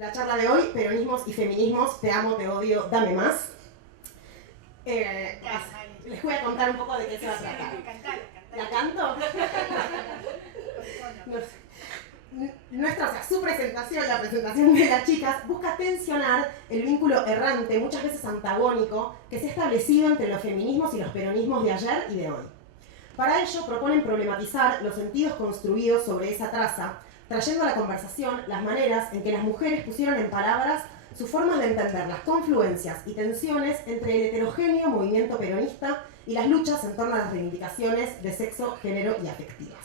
la charla de hoy, peronismos y feminismos, te amo, te odio, dame más. Les voy a contar un poco de qué se va a tratar. ¿La canto? No sé. Su presentación, la presentación de las chicas, busca tensionar el vínculo errante, muchas veces antagónico, que se ha establecido entre los feminismos y los peronismos de ayer y de hoy. Para ello proponen problematizar los sentidos construidos sobre esa traza, trayendo a la conversación las maneras en que las mujeres pusieron en palabras sus formas de entender las confluencias y tensiones entre el heterogéneo movimiento peronista y las luchas en torno a las reivindicaciones de sexo, género y afectivas.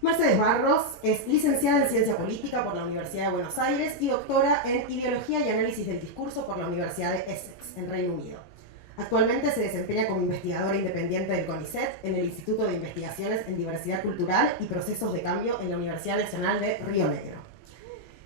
Mercedes Barros es licenciada en Ciencia Política por la Universidad de Buenos Aires y doctora en Ideología y Análisis del Discurso por la Universidad de Essex, en Reino Unido. Actualmente se desempeña como investigadora independiente del CONICET en el Instituto de Investigaciones en Diversidad Cultural y Procesos de Cambio en la Universidad Nacional de Río Negro.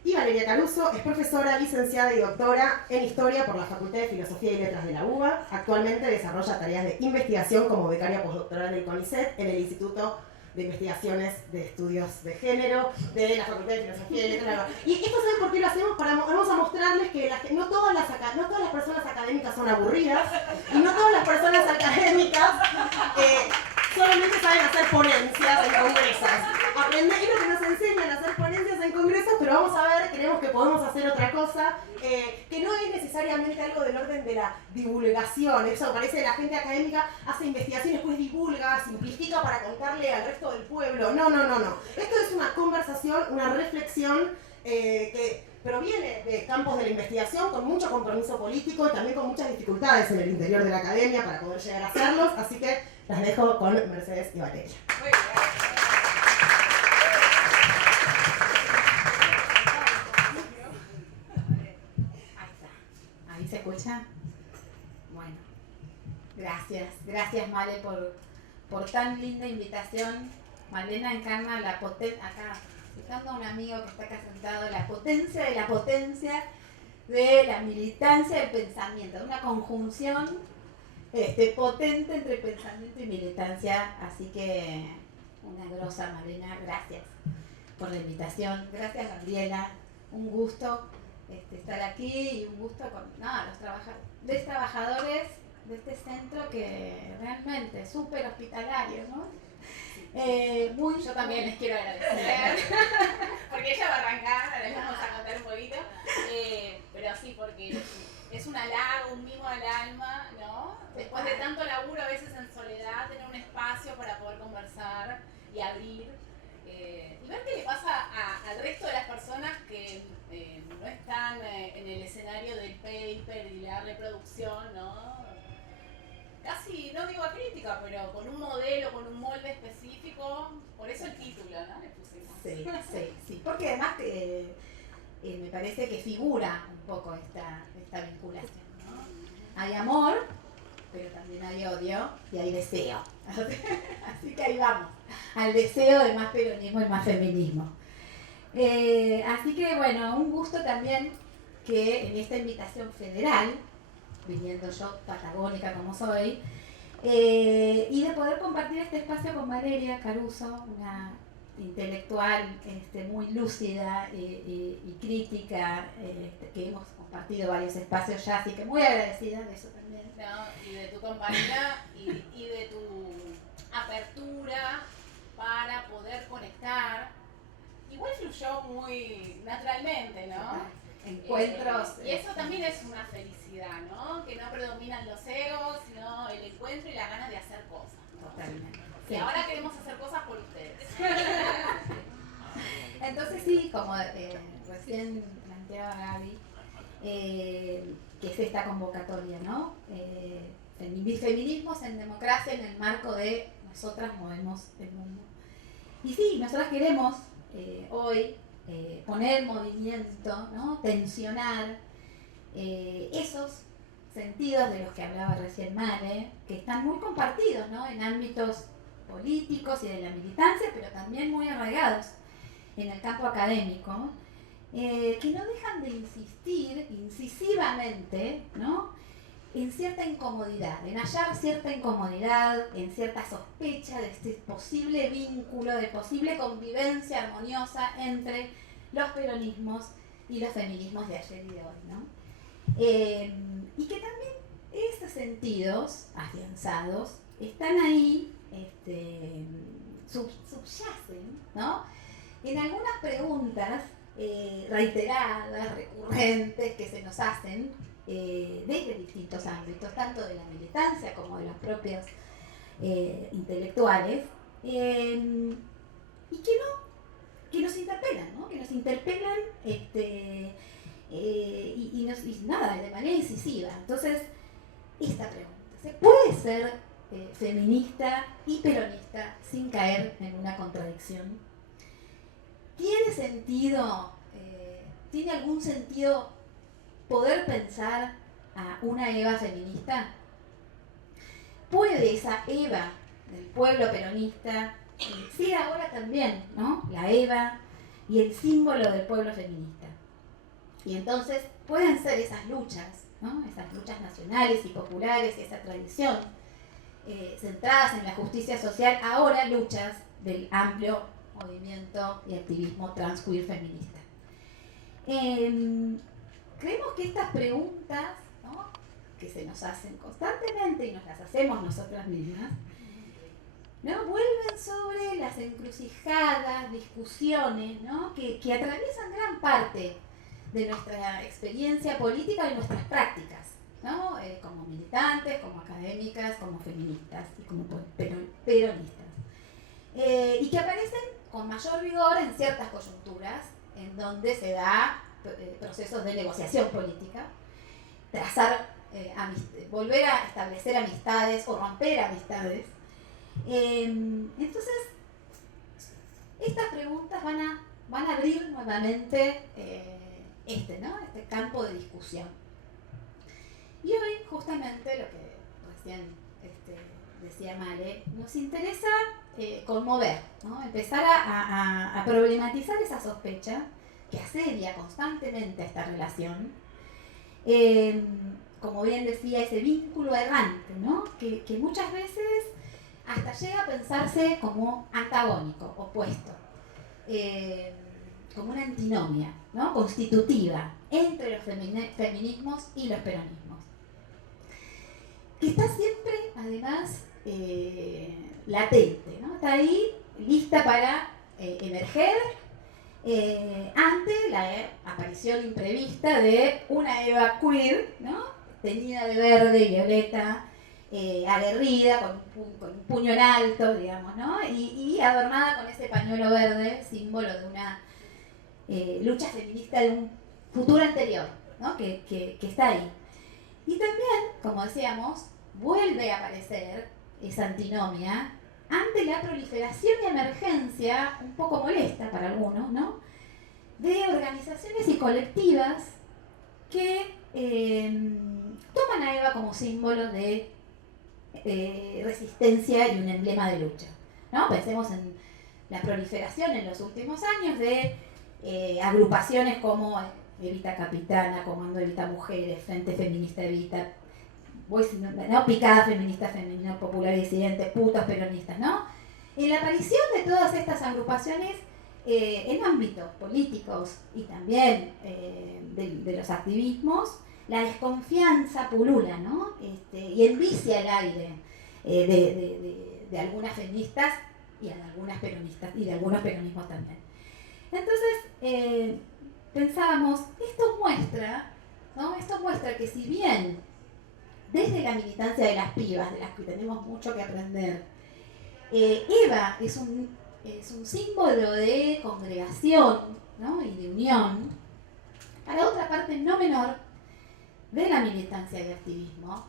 Y Valeria Caruso es profesora, licenciada y doctora en Historia por la Facultad de Filosofía y Letras de la UBA. Actualmente desarrolla tareas de investigación como becaria postdoctoral del CONICET en el Instituto de Investigaciones de Estudios de Género de la Facultad de Filosofía y Letras de la UBA. Y esto, ¿saben por qué lo hacemos? Vamos a mostrarles que no todas las personas académicas son aburridas y no todas las personas académicas solamente saben hacer ponencias en congresos. Aprender es lo que nos enseñan a hacer ponencias en congresos, pero vamos a ver, creemos que podemos hacer otra cosa, que no es necesariamente algo del orden de la divulgación. Eso parece que la gente académica hace investigación y después divulga, simplifica para contarle al resto del pueblo. No. Esto es una conversación, una reflexión que proviene de campos de la investigación con mucho compromiso político y también con muchas dificultades en el interior de la academia para poder llegar a hacerlos, así que las dejo con Mercedes y Valeria. Muy bien. ¿Ahí se escucha? Bueno, gracias Male por tan linda invitación. Malena encarna la potencia, acá citando a un amigo que está acá sentado, la potencia de la militancia del pensamiento, una conjunción potente entre pensamiento y militancia, así que una grosa Malena, gracias por la invitación, gracias Gabriela, un gusto estar aquí y un gusto con los trabajadores de este centro que realmente es súper hospitalario, ¿no? Yo también les quiero agradecer, porque ella va a arrancar, les vamos a contar un poquito, pero sí, porque es un halago, un mimo al alma, ¿no? Después de tanto laburo, a veces en soledad, tener un espacio para poder conversar y abrir, y ver qué le pasa al resto de las personas que no están en el escenario del paper y la reproducción, ¿no? Casi, no digo crítica, pero con un modelo, con un molde específico, por eso el título, ¿no? Le pusimos. Sí, porque además me parece que figura un poco esta vinculación, ¿no? Hay amor, pero también hay odio y hay deseo. Así que ahí vamos, al deseo de más peronismo y más feminismo. Así que bueno, un gusto también que en esta invitación federal, viniendo yo patagónica como soy, y de poder compartir este espacio con Valeria Caruso, una intelectual muy lúcida y crítica, que hemos compartido varios espacios ya, así que muy agradecida de eso también. No, y de tu compañía y de tu apertura para poder conectar. Igual fluyó muy naturalmente, ¿no? Encuentros. Y eso también es una felicidad, ¿no? Que no predominan los egos, sino el encuentro y la ganas de hacer cosas, ¿no? Totalmente. Y ahora queremos hacer cosas por ustedes. Entonces sí, como recién planteaba Gaby, que es esta convocatoria, ¿no? Feminismos en democracia en el marco de nosotras movemos el mundo. Y sí, nosotras queremos hoy poner en movimiento, ¿no? Tensionar esos sentidos de los que hablaba recién Male, que están muy compartidos, ¿no? En ámbitos políticos y de la militancia, pero también muy arraigados en el campo académico, que no dejan de insistir incisivamente, ¿no? En cierta incomodidad, en hallar cierta incomodidad, en cierta sospecha de este posible vínculo, de posible convivencia armoniosa entre los peronismos y los feminismos de ayer y de hoy, ¿no? Y que también estos sentidos afianzados están ahí, subyacen, ¿no? En algunas preguntas reiteradas, recurrentes, que se nos hacen desde distintos ámbitos, tanto de la militancia como de los propios intelectuales, y que nos interpelan, ¿no? Que nos interpelan y nada, de manera incisiva. Entonces, esta pregunta, ¿se puede ser feminista y peronista sin caer en una contradicción? ¿Tiene sentido, tiene algún sentido poder pensar a una Eva feminista? ¿Puede esa Eva del pueblo peronista ser ahora también, ¿no?, la Eva y el símbolo del pueblo feminista? Y entonces pueden ser esas luchas, ¿no?, esas luchas nacionales y populares y esa tradición centradas en la justicia social, ahora luchas del amplio movimiento y activismo transqueer feminista. Creemos que estas preguntas, ¿no?, que se nos hacen constantemente y nos las hacemos nosotras mismas, ¿no?, vuelven sobre las encrucijadas, discusiones, ¿no?, que atraviesan gran parte de nuestra experiencia política y nuestras prácticas, ¿no?, como militantes, como académicas, como feministas y como peronistas. Y que aparecen con mayor vigor en ciertas coyunturas en donde se da procesos de negociación política, trazar, volver a establecer amistades o romper amistades. Entonces, estas preguntas van a abrir nuevamente este campo de discusión. Y hoy, justamente, lo que recién decía Male, nos interesa conmover, ¿no?, empezar a problematizar esa sospecha que asedia constantemente a esta relación, como bien decía, ese vínculo errante, ¿no?, que muchas veces hasta llega a pensarse como antagónico, opuesto, como una antinomia, ¿no?, constitutiva entre los feminismos y los peronismos, que está siempre, además, latente, ¿no?, está ahí lista para emerger ante la aparición imprevista de una Eva queer, ¿no?, teñida de verde y violeta, aguerrida, con un puño en alto, digamos, ¿no?, y adornada con ese pañuelo verde, símbolo de una lucha feminista de un futuro anterior, ¿no?, que está ahí. Y también, como decíamos, vuelve a aparecer esa antinomia ante la proliferación y emergencia, un poco molesta para algunos, ¿no?, de organizaciones y colectivas que toman a Eva como símbolo de resistencia y un emblema de lucha, ¿no? Pensemos en la proliferación en los últimos años de agrupaciones como Evita Capitana, Comando Evita Mujeres, Frente Feminista Evita, ¿no?, Picada Feminista, Femenino Popular Disidente, Putas Peronistas, ¿no? En la aparición de todas estas agrupaciones en ámbitos políticos y también de los activismos, la desconfianza pulula, ¿no?, y envicia el aire de algunas feministas y de algunas peronistas y de algunos peronismos también. Entonces, pensábamos, esto muestra, ¿no?, esto muestra que si bien desde la militancia de las pibas, de las que tenemos mucho que aprender, Eva es un símbolo de congregación, ¿no?, y de unión, para otra parte no menor de la militancia y activismo,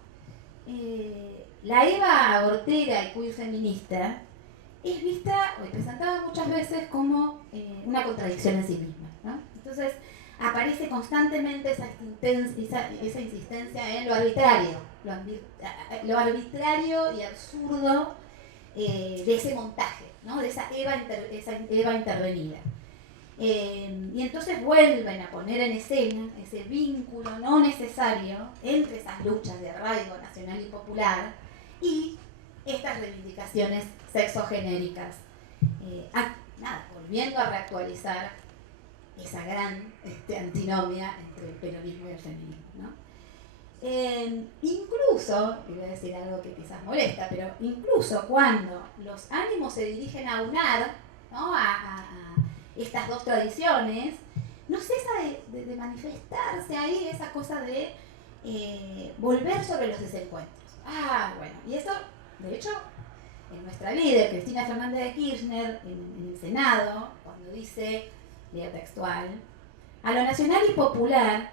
la Eva abortera y queer feminista es vista o presentada muchas veces como una contradicción en sí misma, ¿no? Entonces aparece constantemente esa insistencia en lo arbitrario y absurdo de ese montaje, ¿no?, de esa Eva intervenida. Y entonces vuelven a poner en escena ese vínculo no necesario entre esas luchas de arraigo nacional y popular y estas reivindicaciones sexogenéricas, volviendo a reactualizar esa gran antinomia entre el peronismo y el feminismo, ¿no? Incluso, y voy a decir algo que quizás molesta, pero incluso cuando los ánimos se dirigen a unar, ¿no?, a estas dos tradiciones, no cesa de manifestarse ahí esa cosa de volver sobre los desencuentros. Bueno, y eso, de hecho, en nuestra líder, Cristina Fernández de Kirchner, en el Senado, cuando dice, leo textual, a lo nacional y popular,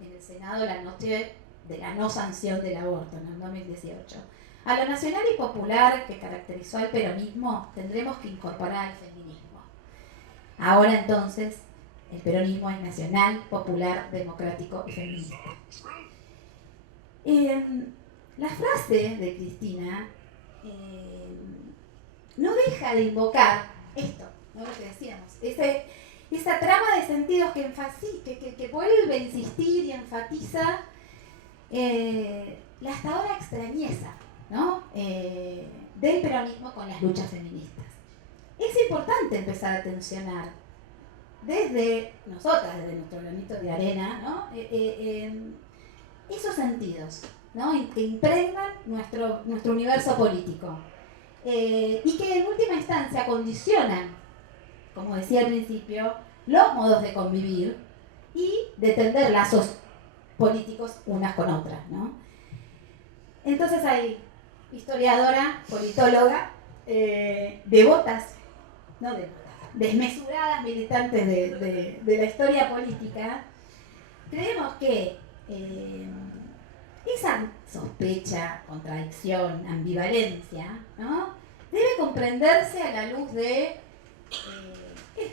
en el Senado la noche de la no sanción del aborto, en el 2018, a lo nacional y popular que caracterizó al peronismo, tendremos que incorporar al feminismo. Ahora entonces, el peronismo es nacional, popular, democrático y feminista. La frase de Cristina no deja de invocar esto, ¿no?, lo que decíamos, esa trama de sentidos que vuelve a insistir y enfatiza la hasta ahora extrañeza, ¿no?, del peronismo con las luchas feministas. Es importante empezar a tensionar desde nosotras, desde nuestro granito de arena, ¿no?, esos sentidos, ¿no?, que impregnan nuestro universo político y que en última instancia condicionan, como decía al principio, los modos de convivir y de tender lazos políticos unas con otras, ¿no? Entonces hay historiadora, politóloga, devotas, no devotas, desmesuradas militantes de la historia política. Creemos que esa sospecha, contradicción, ambivalencia, ¿no?, debe comprenderse a la luz de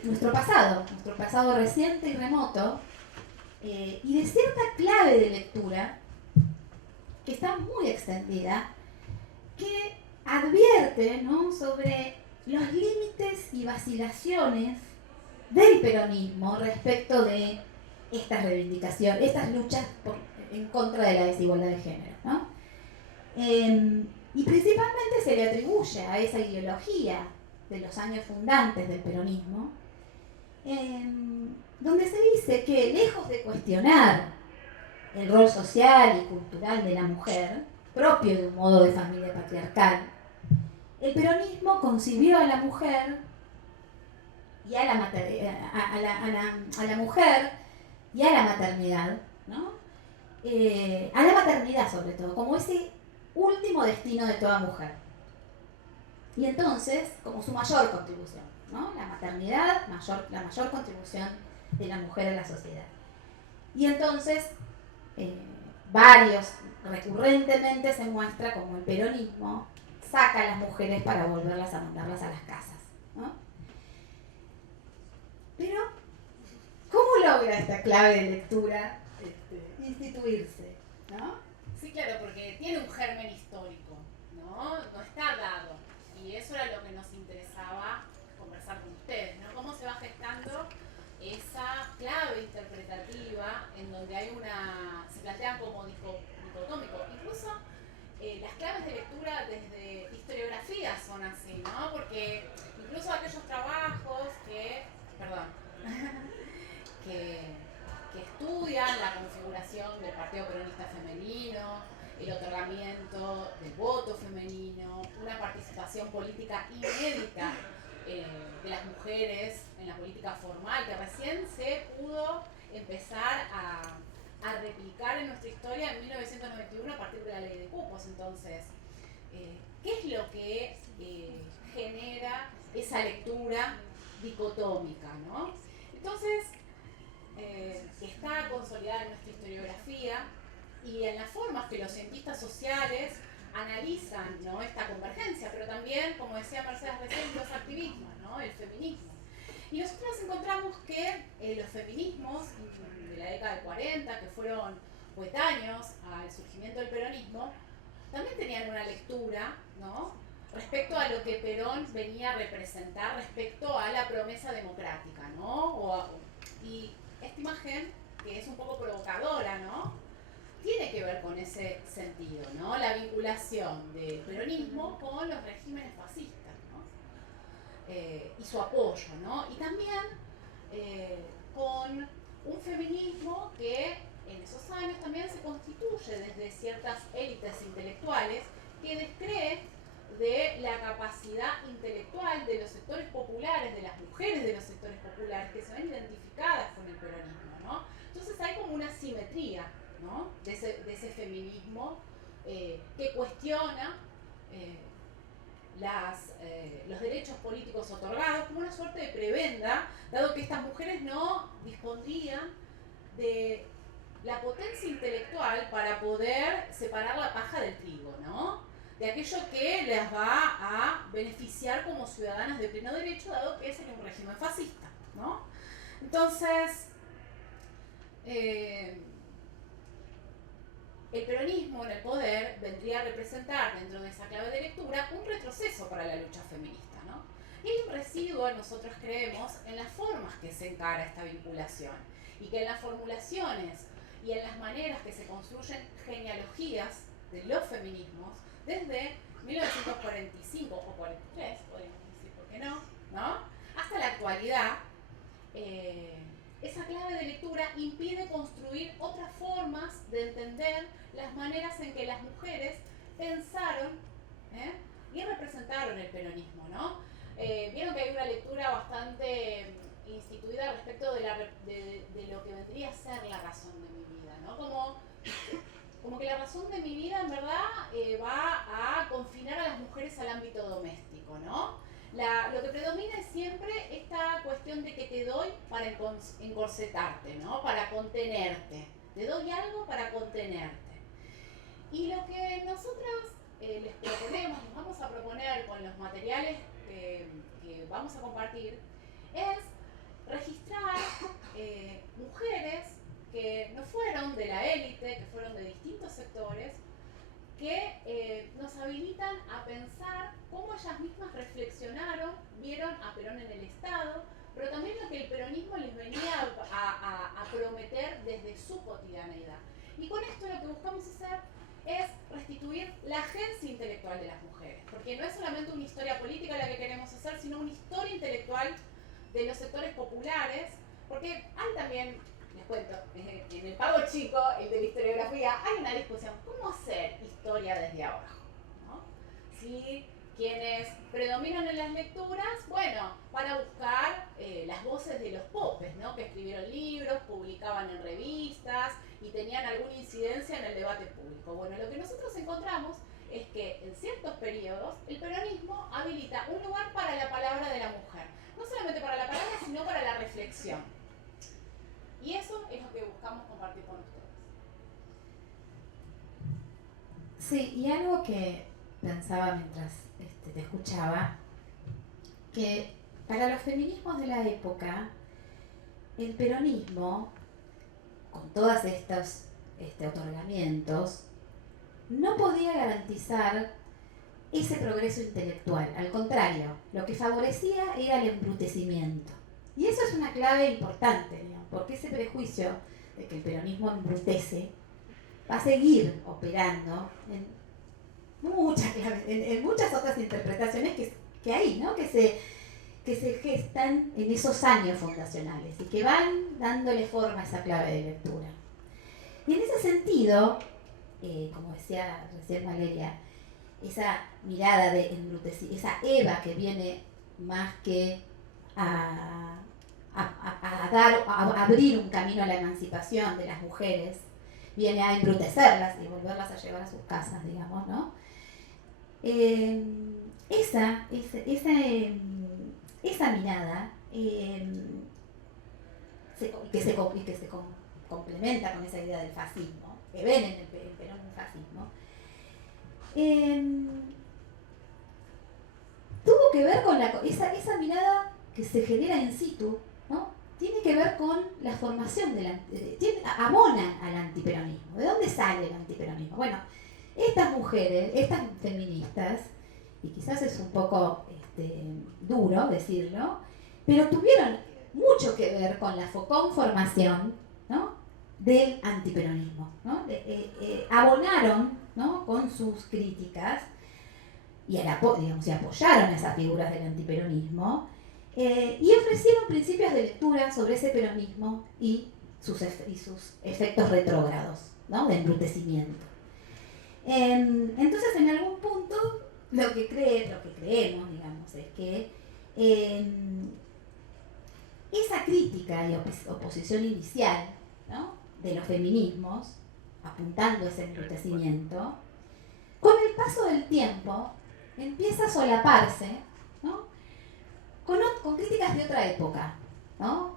nuestro pasado reciente y remoto, y de cierta clave de lectura que está muy extendida, que advierte, ¿no?, sobre los límites y vacilaciones del peronismo respecto de estas reivindicaciones, estas luchas en contra de la desigualdad de género, ¿no? Y principalmente se le atribuye a esa ideología de los años fundantes del peronismo, donde se dice que, lejos de cuestionar el rol social y cultural de la mujer, propio de un modo de familia patriarcal, el peronismo concibió a la mujer y a la mujer y a la maternidad, ¿no?, a la maternidad sobre todo, como ese último destino de toda mujer. Y entonces, como su mayor contribución, ¿no?, la maternidad, la mayor contribución de la mujer a la sociedad. Y entonces, recurrentemente se muestra como el peronismo saca a las mujeres para volverlas a mandarlas a las casas, ¿no? Pero, ¿cómo logra esta clave de lectura instituirse, ¿no? Sí, claro, porque tiene un germen histórico, ¿no? No está dado. Y eso era lo que nos interesaba conversar con ustedes, ¿no? Cómo se va gestando esa clave interpretativa en donde se plantean como dicotómico. Incluso las claves de lectura desde historiografía son así, ¿no? Porque incluso aquellos trabajos que estudian la configuración del Partido Peronista Femenino, el otorgamiento del voto femenino, una participación política inédita de las mujeres en la política formal, que recién se pudo empezar a replicar en nuestra historia en 1991 a partir de la ley de cupos. Entonces, ¿qué es lo que genera esa lectura dicotómica, ¿no? Entonces, está consolidada en nuestra historiografía y en las formas que los cientistas sociales analizan, ¿no?, esta convergencia, pero también, como decía Mercedes recién, los activismos, ¿no?, el feminismo. Y nosotros encontramos que los feminismos de la década del 40, que fueron coetáneos al surgimiento del peronismo, también tenían una lectura, ¿no?, respecto a lo que Perón venía a representar respecto a la promesa democrática, ¿no? Y esta imagen, que es un poco provocadora, ¿no?, tiene que ver con ese sentido, ¿no? La vinculación del peronismo con los regímenes fascistas, ¿no? Y su apoyo, ¿no? Y también con un feminismo que en esos años también se constituye desde ciertas élites intelectuales que descree de la capacidad intelectual de los sectores populares, de las mujeres de los sectores populares que se ven identificadas con el peronismo, ¿no? Entonces hay como una simetría, ¿no? de ese feminismo que cuestiona los derechos políticos otorgados como una suerte de prebenda, dado que estas mujeres no dispondrían de la potencia intelectual para poder separar la paja del trigo, ¿no? De aquello que les va a beneficiar como ciudadanas de pleno derecho, dado que sería un régimen fascista, ¿no? Entonces, el peronismo en el poder vendría a representar dentro de esa clave de lectura un retroceso para la lucha feminista, ¿no? Y hay un residuo, nosotros creemos, en las formas que se encara esta vinculación y que en las formulaciones y en las maneras que se construyen genealogías de los feminismos desde 1945 o 43, podríamos decir, ¿por qué no? Hasta la actualidad, esa clave de lectura impide construir otras formas de entender las maneras en que las mujeres pensaron y representaron el peronismo, ¿no? Vieron que hay una lectura bastante instituida respecto de lo que vendría a ser la razón de mi vida, ¿no? Como que la razón de mi vida en verdad va a confinar a las mujeres al ámbito doméstico, ¿no? Lo que predomina es siempre esta cuestión de que te doy para encorsetarte, ¿no? Para contenerte. Te doy algo para contenerte. Y lo que nosotras les proponemos, les vamos a proponer con los materiales que vamos a compartir, es registrar mujeres que no fueron de la élite, que fueron de distintos sectores, que nos habilitan a pensar cómo ellas mismas reflexionaron, vieron a Perón en el Estado, pero también lo que el peronismo les venía a prometer desde su cotidianeidad. Y con esto lo que buscamos hacer es restituir la agencia intelectual de las mujeres, porque no es solamente una historia política la que queremos hacer, sino una historia intelectual de los sectores populares, porque hay también, les cuento, en el Pago Chico, el de la historiografía, hay una discusión, ¿cómo hacer historia desde abajo? ¿No? Si quienes predominan en las lecturas, bueno, van a buscar las voces de los popes, ¿no? Que escribieron libros, publicaban en revistas y tenían alguna incidencia en el debate público. Bueno, lo que nosotros encontramos es que en ciertos periodos el peronismo habilita un lugar para la palabra de la mujer. No solamente para la palabra, sino para la reflexión. Y eso es lo que buscamos compartir con ustedes. Sí, y algo que pensaba mientras te escuchaba, que para los feminismos de la época, el peronismo, con todos estos otorgamientos, no podía garantizar ese progreso intelectual. Al contrario, lo que favorecía era el embrutecimiento. Y eso es una clave importante, digamos, porque ese prejuicio de que el peronismo embrutece va a seguir operando en muchas otras interpretaciones que hay, ¿no? que se gestan en esos años fundacionales y que van dándole forma a esa clave de lectura. Y en ese sentido, como decía recién Valeria, esa mirada de embrutecimiento, esa Eva que viene más que a abrir un camino a la emancipación de las mujeres, viene a embrutecerlas y volverlas a llevar a sus casas, digamos, ¿no? Esa mirada que se complementa con esa idea del fascismo, que ven en el Perón un fascismo, tuvo que ver con esa mirada que se genera in situ, ¿no? Tiene que ver con la formación abona al antiperonismo. ¿De dónde sale el antiperonismo? Bueno, estas mujeres, estas feministas, y quizás es un poco duro decirlo, pero tuvieron mucho que ver con la conformación, ¿no? Del antiperonismo, ¿no? Abonaron, ¿no? Con sus críticas y apoyaron a esas figuras del antiperonismo y ofrecieron principios de lectura sobre ese peronismo y sus efectos retrógrados, ¿no? De embrutecimiento. Entonces, en algún punto, lo que creemos, digamos, es que esa crítica y oposición inicial, ¿no? De los feminismos, apuntando a ese embrutecimiento, con el paso del tiempo empieza a solaparse, ¿no? con críticas de otra época, ¿no?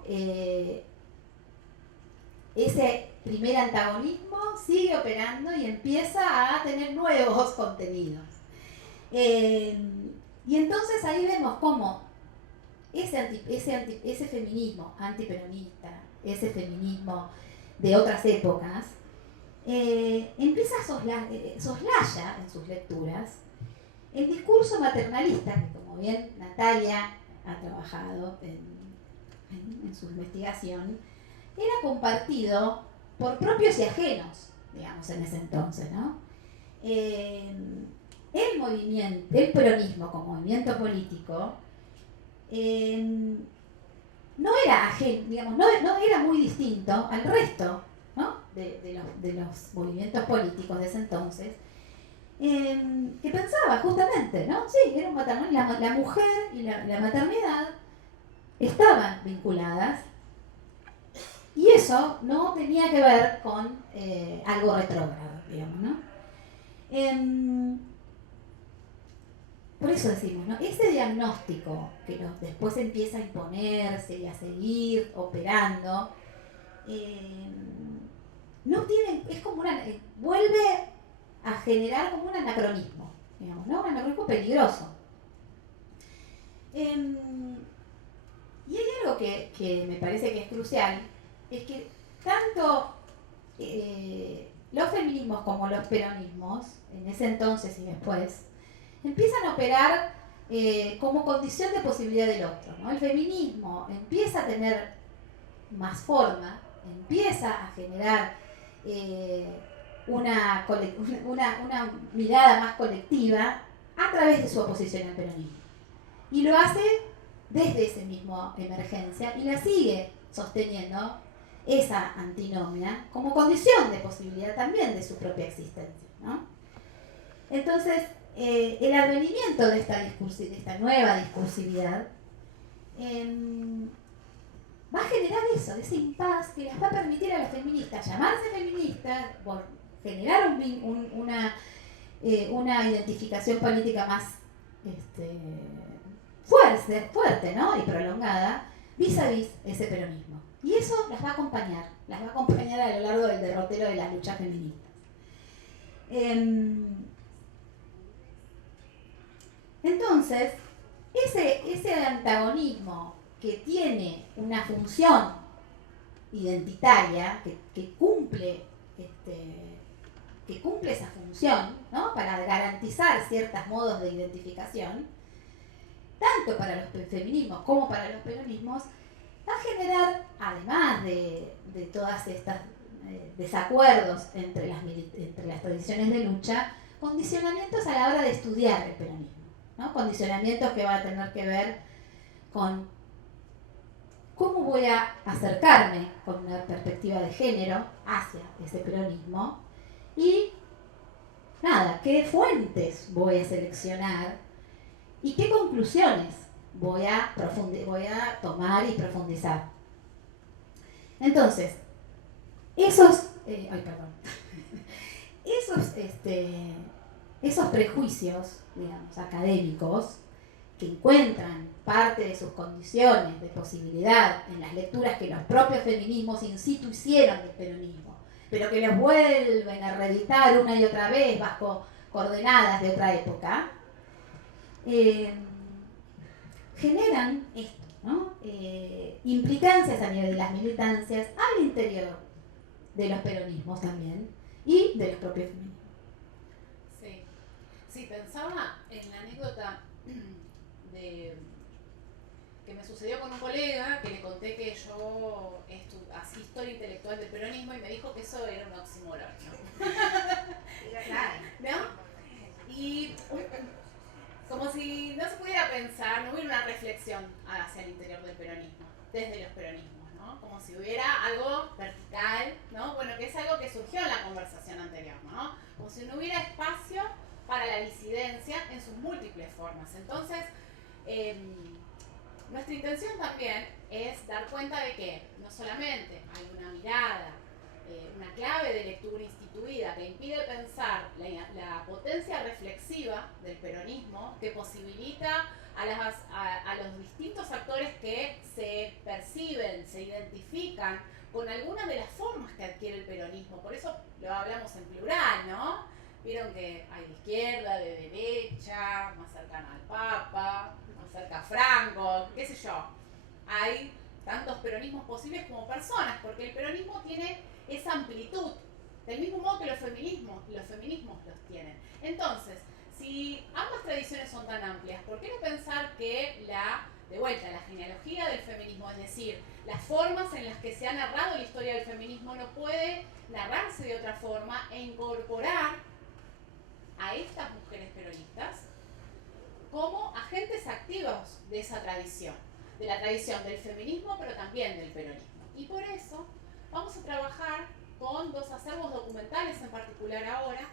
Ese primer antagonismo sigue operando y empieza a tener nuevos contenidos. Y entonces ahí vemos cómo ese feminismo antiperonista, ese feminismo de otras épocas, empieza a soslaya en sus lecturas el discurso maternalista, que como bien Natalia ha trabajado en su investigación, era compartido por propios y ajenos, digamos, en ese entonces, ¿no? El peronismo como movimiento político no era ajeno, digamos, no era muy distinto al resto, ¿no? de los movimientos políticos de ese entonces, que pensaba justamente, ¿no? Sí, era un maternal, la mujer y la maternidad estaban vinculadas, y eso no tenía que ver con algo retrógrado, digamos, ¿no? Por eso decimos, ¿no? Ese diagnóstico que después empieza a imponerse y a seguir operando, no tiene, es como vuelve a generar como un anacronismo, digamos, ¿no? Un anacronismo peligroso. Y hay algo que me parece que es crucial, es que tanto los feminismos como los peronismos, en ese entonces y después, empiezan a operar como condición de posibilidad del otro, ¿no? El feminismo empieza a tener más forma, empieza a generar una mirada más colectiva a través de su oposición al peronismo. Y lo hace desde esa misma emergencia y la sigue sosteniendo esa antinomia como condición de posibilidad también de su propia existencia, ¿no? Entonces, el advenimiento de esta nueva discursividad va a generar ese impas que les va a permitir a las feministas llamarse feministas, generar una identificación política más fuerte, ¿no? Y prolongada vis a vis ese peronismo. Y eso las va a acompañar a lo largo del derrotero de las luchas feministas. Entonces, ese antagonismo que tiene una función identitaria, que cumple esa función, ¿no? Para garantizar ciertos modos de identificación, tanto para los feminismos como para los peronismos, va a generar, además de todas estas desacuerdos entre las tradiciones de lucha, condicionamientos a la hora de estudiar el peronismo, ¿no? Condicionamientos que van a tener que ver con cómo voy a acercarme con una perspectiva de género hacia ese peronismo y, qué fuentes voy a seleccionar y qué conclusiones voy a tomar y profundizar. Entonces, esos prejuicios, digamos, académicos, que encuentran parte de sus condiciones de posibilidad en las lecturas que los propios feminismos in situ hicieron del peronismo, pero que los vuelven a reeditar una y otra vez bajo coordenadas de otra época, generan esto, ¿no? Implicancias a nivel de las militancias al interior de los peronismos también y de los propios feminismos. Sí, pensaba en la anécdota que me sucedió con un colega que le conté que yo hacía historia intelectual del peronismo y me dijo que eso era un oxímoron, ¿no? ¿No? Y como si no se pudiera pensar, no hubiera una reflexión hacia el interior del peronismo, desde los peronismos, ¿no? Como si hubiera algo vertical, ¿no? Bueno, que es algo que surgió en la conversación anterior, ¿no? Como si no hubiera espacio para la disidencia en sus múltiples formas. Entonces, nuestra intención también es dar cuenta de que no solamente hay una mirada, una clave de lectura instituida que impide pensar la potencia reflexiva del peronismo, que posibilita a los distintos actores que se perciben, se identifican con alguna de las formas que adquiere el peronismo. Por eso lo hablamos en plural, ¿no? Vieron que hay de izquierda, de derecha, más cercana al Papa, más cerca a Franco, qué sé yo. Hay tantos peronismos posibles como personas, porque el peronismo tiene esa amplitud, del mismo modo que los feminismos los tienen. Entonces, si ambas tradiciones son tan amplias, ¿por qué no pensar que de vuelta, la genealogía del feminismo, es decir, las formas en las que se ha narrado la historia del feminismo no puede narrarse de otra forma e incorporar a estas mujeres peronistas como agentes activos de esa tradición, de la tradición del feminismo, pero también del peronismo? Y por eso vamos a trabajar con dos acervos documentales en particular ahora.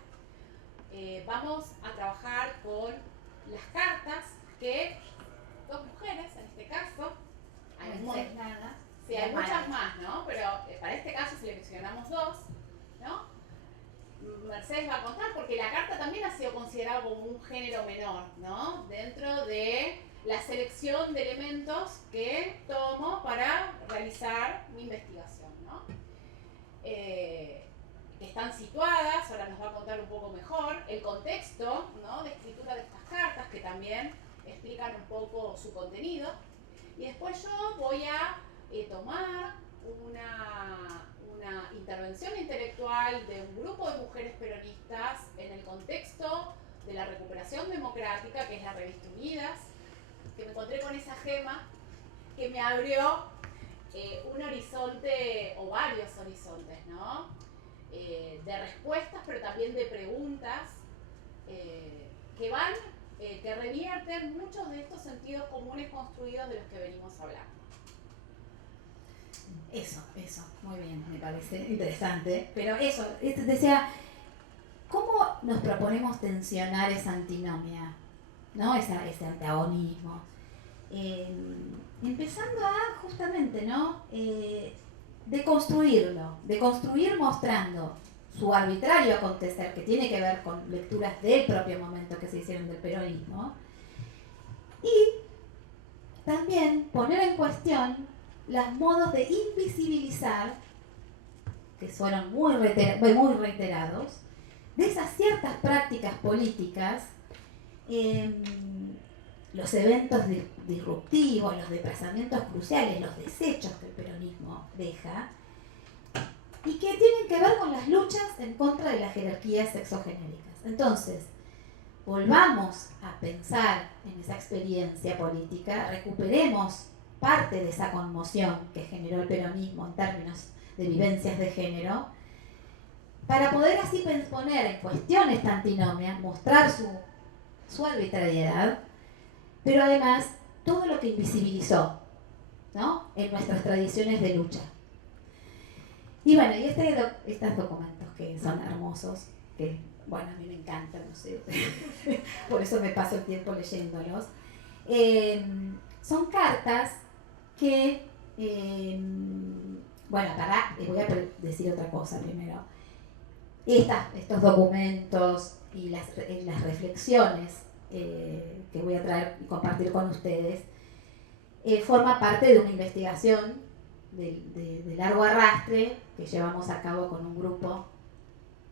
Vamos a trabajar con las cartas que dos mujeres, en este caso, hay muchas más, ¿no? Pero para este caso seleccionamos dos, ¿no? Mercedes va a contar porque la carta también ha sido considerada como un género menor, ¿no? Dentro de la selección de elementos que tomo para realizar mi investigación, ¿no? Que están situadas, ahora nos va a contar un poco mejor, el contexto, ¿no?, de escritura de estas cartas, que también explican un poco su contenido. Y después yo voy a tomar una intervención intelectual de un grupo de mujeres peronistas en el contexto de la recuperación democrática, que es la revista Unidas, que me encontré con esa gema que me abrió un horizonte, o varios horizontes, ¿no? De respuestas, pero también de preguntas que revierten muchos de estos sentidos comunes construidos de los que venimos hablando. Eso, muy bien, me parece interesante. Pero eso, decía, ¿cómo nos proponemos tensionar esa antinomia, ¿no? Ese antagonismo? Empezando a, justamente, ¿no? De construir mostrando su arbitrario acontecer, que tiene que ver con lecturas del propio momento que se hicieron del peronismo, y también poner en cuestión los modos de invisibilizar, que fueron muy reiterados, de esas ciertas prácticas políticas, los eventos disruptivos, los desplazamientos cruciales, los desechos que el peronismo deja, y que tienen que ver con las luchas en contra de las jerarquías sexogenéricas. Entonces, volvamos a pensar en esa experiencia política, recuperemos parte de esa conmoción que generó el peronismo en términos de vivencias de género, para poder así poner en cuestión esta antinomia, mostrar su arbitrariedad, pero además todo lo que invisibilizó, ¿no?, en nuestras tradiciones de lucha. Y bueno, y estos documentos que son hermosos, que bueno, a mí me encantan, no sé, por eso me paso el tiempo leyéndolos, son cartas que, bueno, voy a decir otra cosa primero. Estos documentos y las reflexiones que voy a traer y compartir con ustedes forma parte de una investigación de largo arrastre que llevamos a cabo con un grupo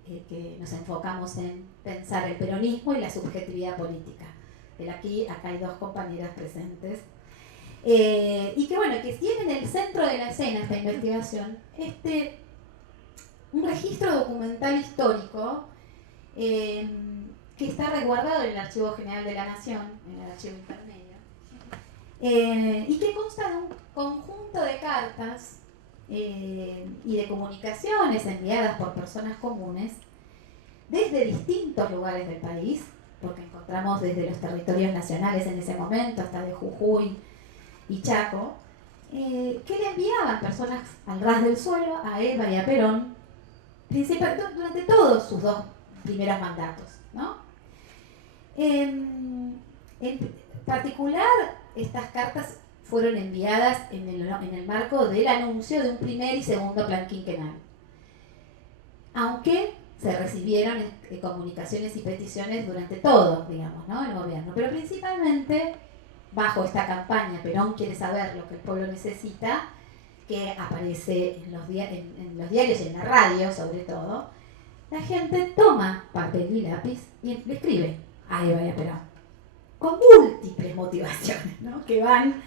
que nos enfocamos en pensar el peronismo y la subjetividad política. Acá hay dos compañeras presentes. Y que bueno, que tienen en el centro de la escena esta investigación un registro documental histórico que está resguardado en el Archivo General de la Nación, en el Archivo Intermedio, y que consta de un conjunto de cartas y de comunicaciones enviadas por personas comunes desde distintos lugares del país, porque encontramos desde los territorios nacionales en ese momento, hasta de Jujuy y Chaco, que le enviaban personas al ras del suelo, a Eva y a Perón, durante todos sus 2 primeros mandatos, ¿no? En particular, estas cartas fueron enviadas en el marco del anuncio de un primer y segundo plan quinquenal, aunque se recibieron comunicaciones y peticiones durante todo, digamos, ¿no? El gobierno, pero principalmente bajo esta campaña Perón quiere saber lo que el pueblo necesita, que aparece en los diarios y en la radio sobre todo. La gente toma papel y lápiz y le escribe a Eva y a Perón, con múltiples motivaciones, ¿no? que van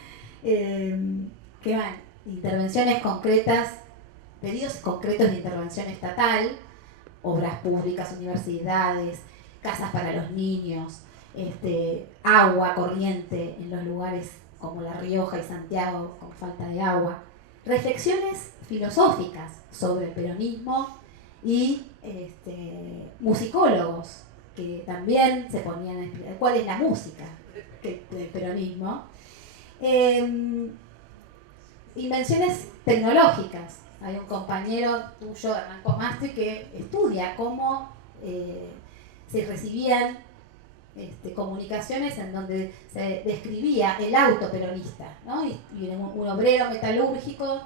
intervenciones concretas, pedidos concretos de intervención estatal, obras públicas, universidades, casas para los niños, agua corriente en los lugares como La Rioja y Santiago con falta de agua, reflexiones filosóficas sobre el peronismo y musicólogos que también se ponían a explicar cuál es la música del peronismo. Invenciones tecnológicas. Hay un compañero tuyo, Hernán Comastri, que estudia cómo se recibían comunicaciones en donde se describía el auto peronista, ¿no? y un obrero metalúrgico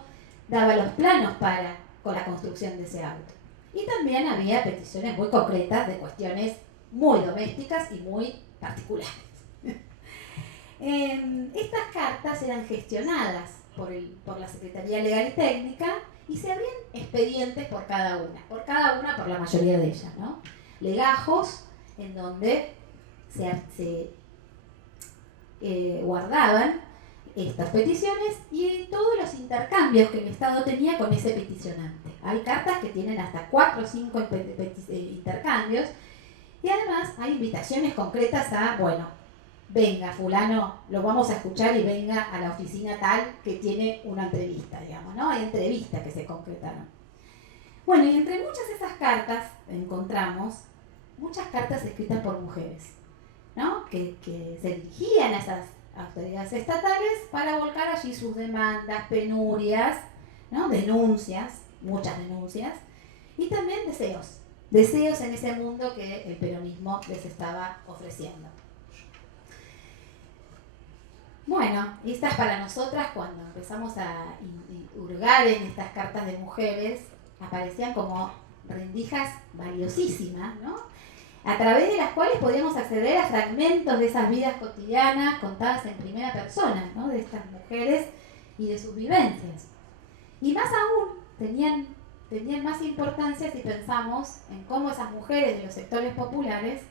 daba los planos con la construcción de ese auto. Y también había peticiones muy concretas de cuestiones muy domésticas y muy particulares. Estas cartas eran gestionadas por la Secretaría Legal y Técnica y se abrían expedientes por cada una, por la mayoría de ellas, ¿no? Legajos en donde se guardaban estas peticiones y todos los intercambios que el Estado tenía con ese peticionante. Hay cartas que tienen hasta 4 o 5 intercambios y además hay invitaciones concretas a, bueno, venga fulano, lo vamos a escuchar y venga a la oficina tal que tiene una entrevista, digamos, ¿no? Hay entrevistas que se concretaron. Bueno, y entre muchas de esas cartas encontramos muchas cartas escritas por mujeres, ¿no? Que se dirigían a esas autoridades estatales para volcar allí sus demandas, penurias, ¿no? Denuncias, muchas denuncias, y también deseos en ese mundo que el peronismo les estaba ofreciendo. Bueno, estas para nosotras, cuando empezamos a hurgar en estas cartas de mujeres, aparecían como rendijas valiosísimas, ¿no? A través de las cuales podíamos acceder a fragmentos de esas vidas cotidianas contadas en primera persona, ¿no? De estas mujeres y de sus vivencias. Y más aún, tenían más importancia si pensamos en cómo esas mujeres de los sectores populares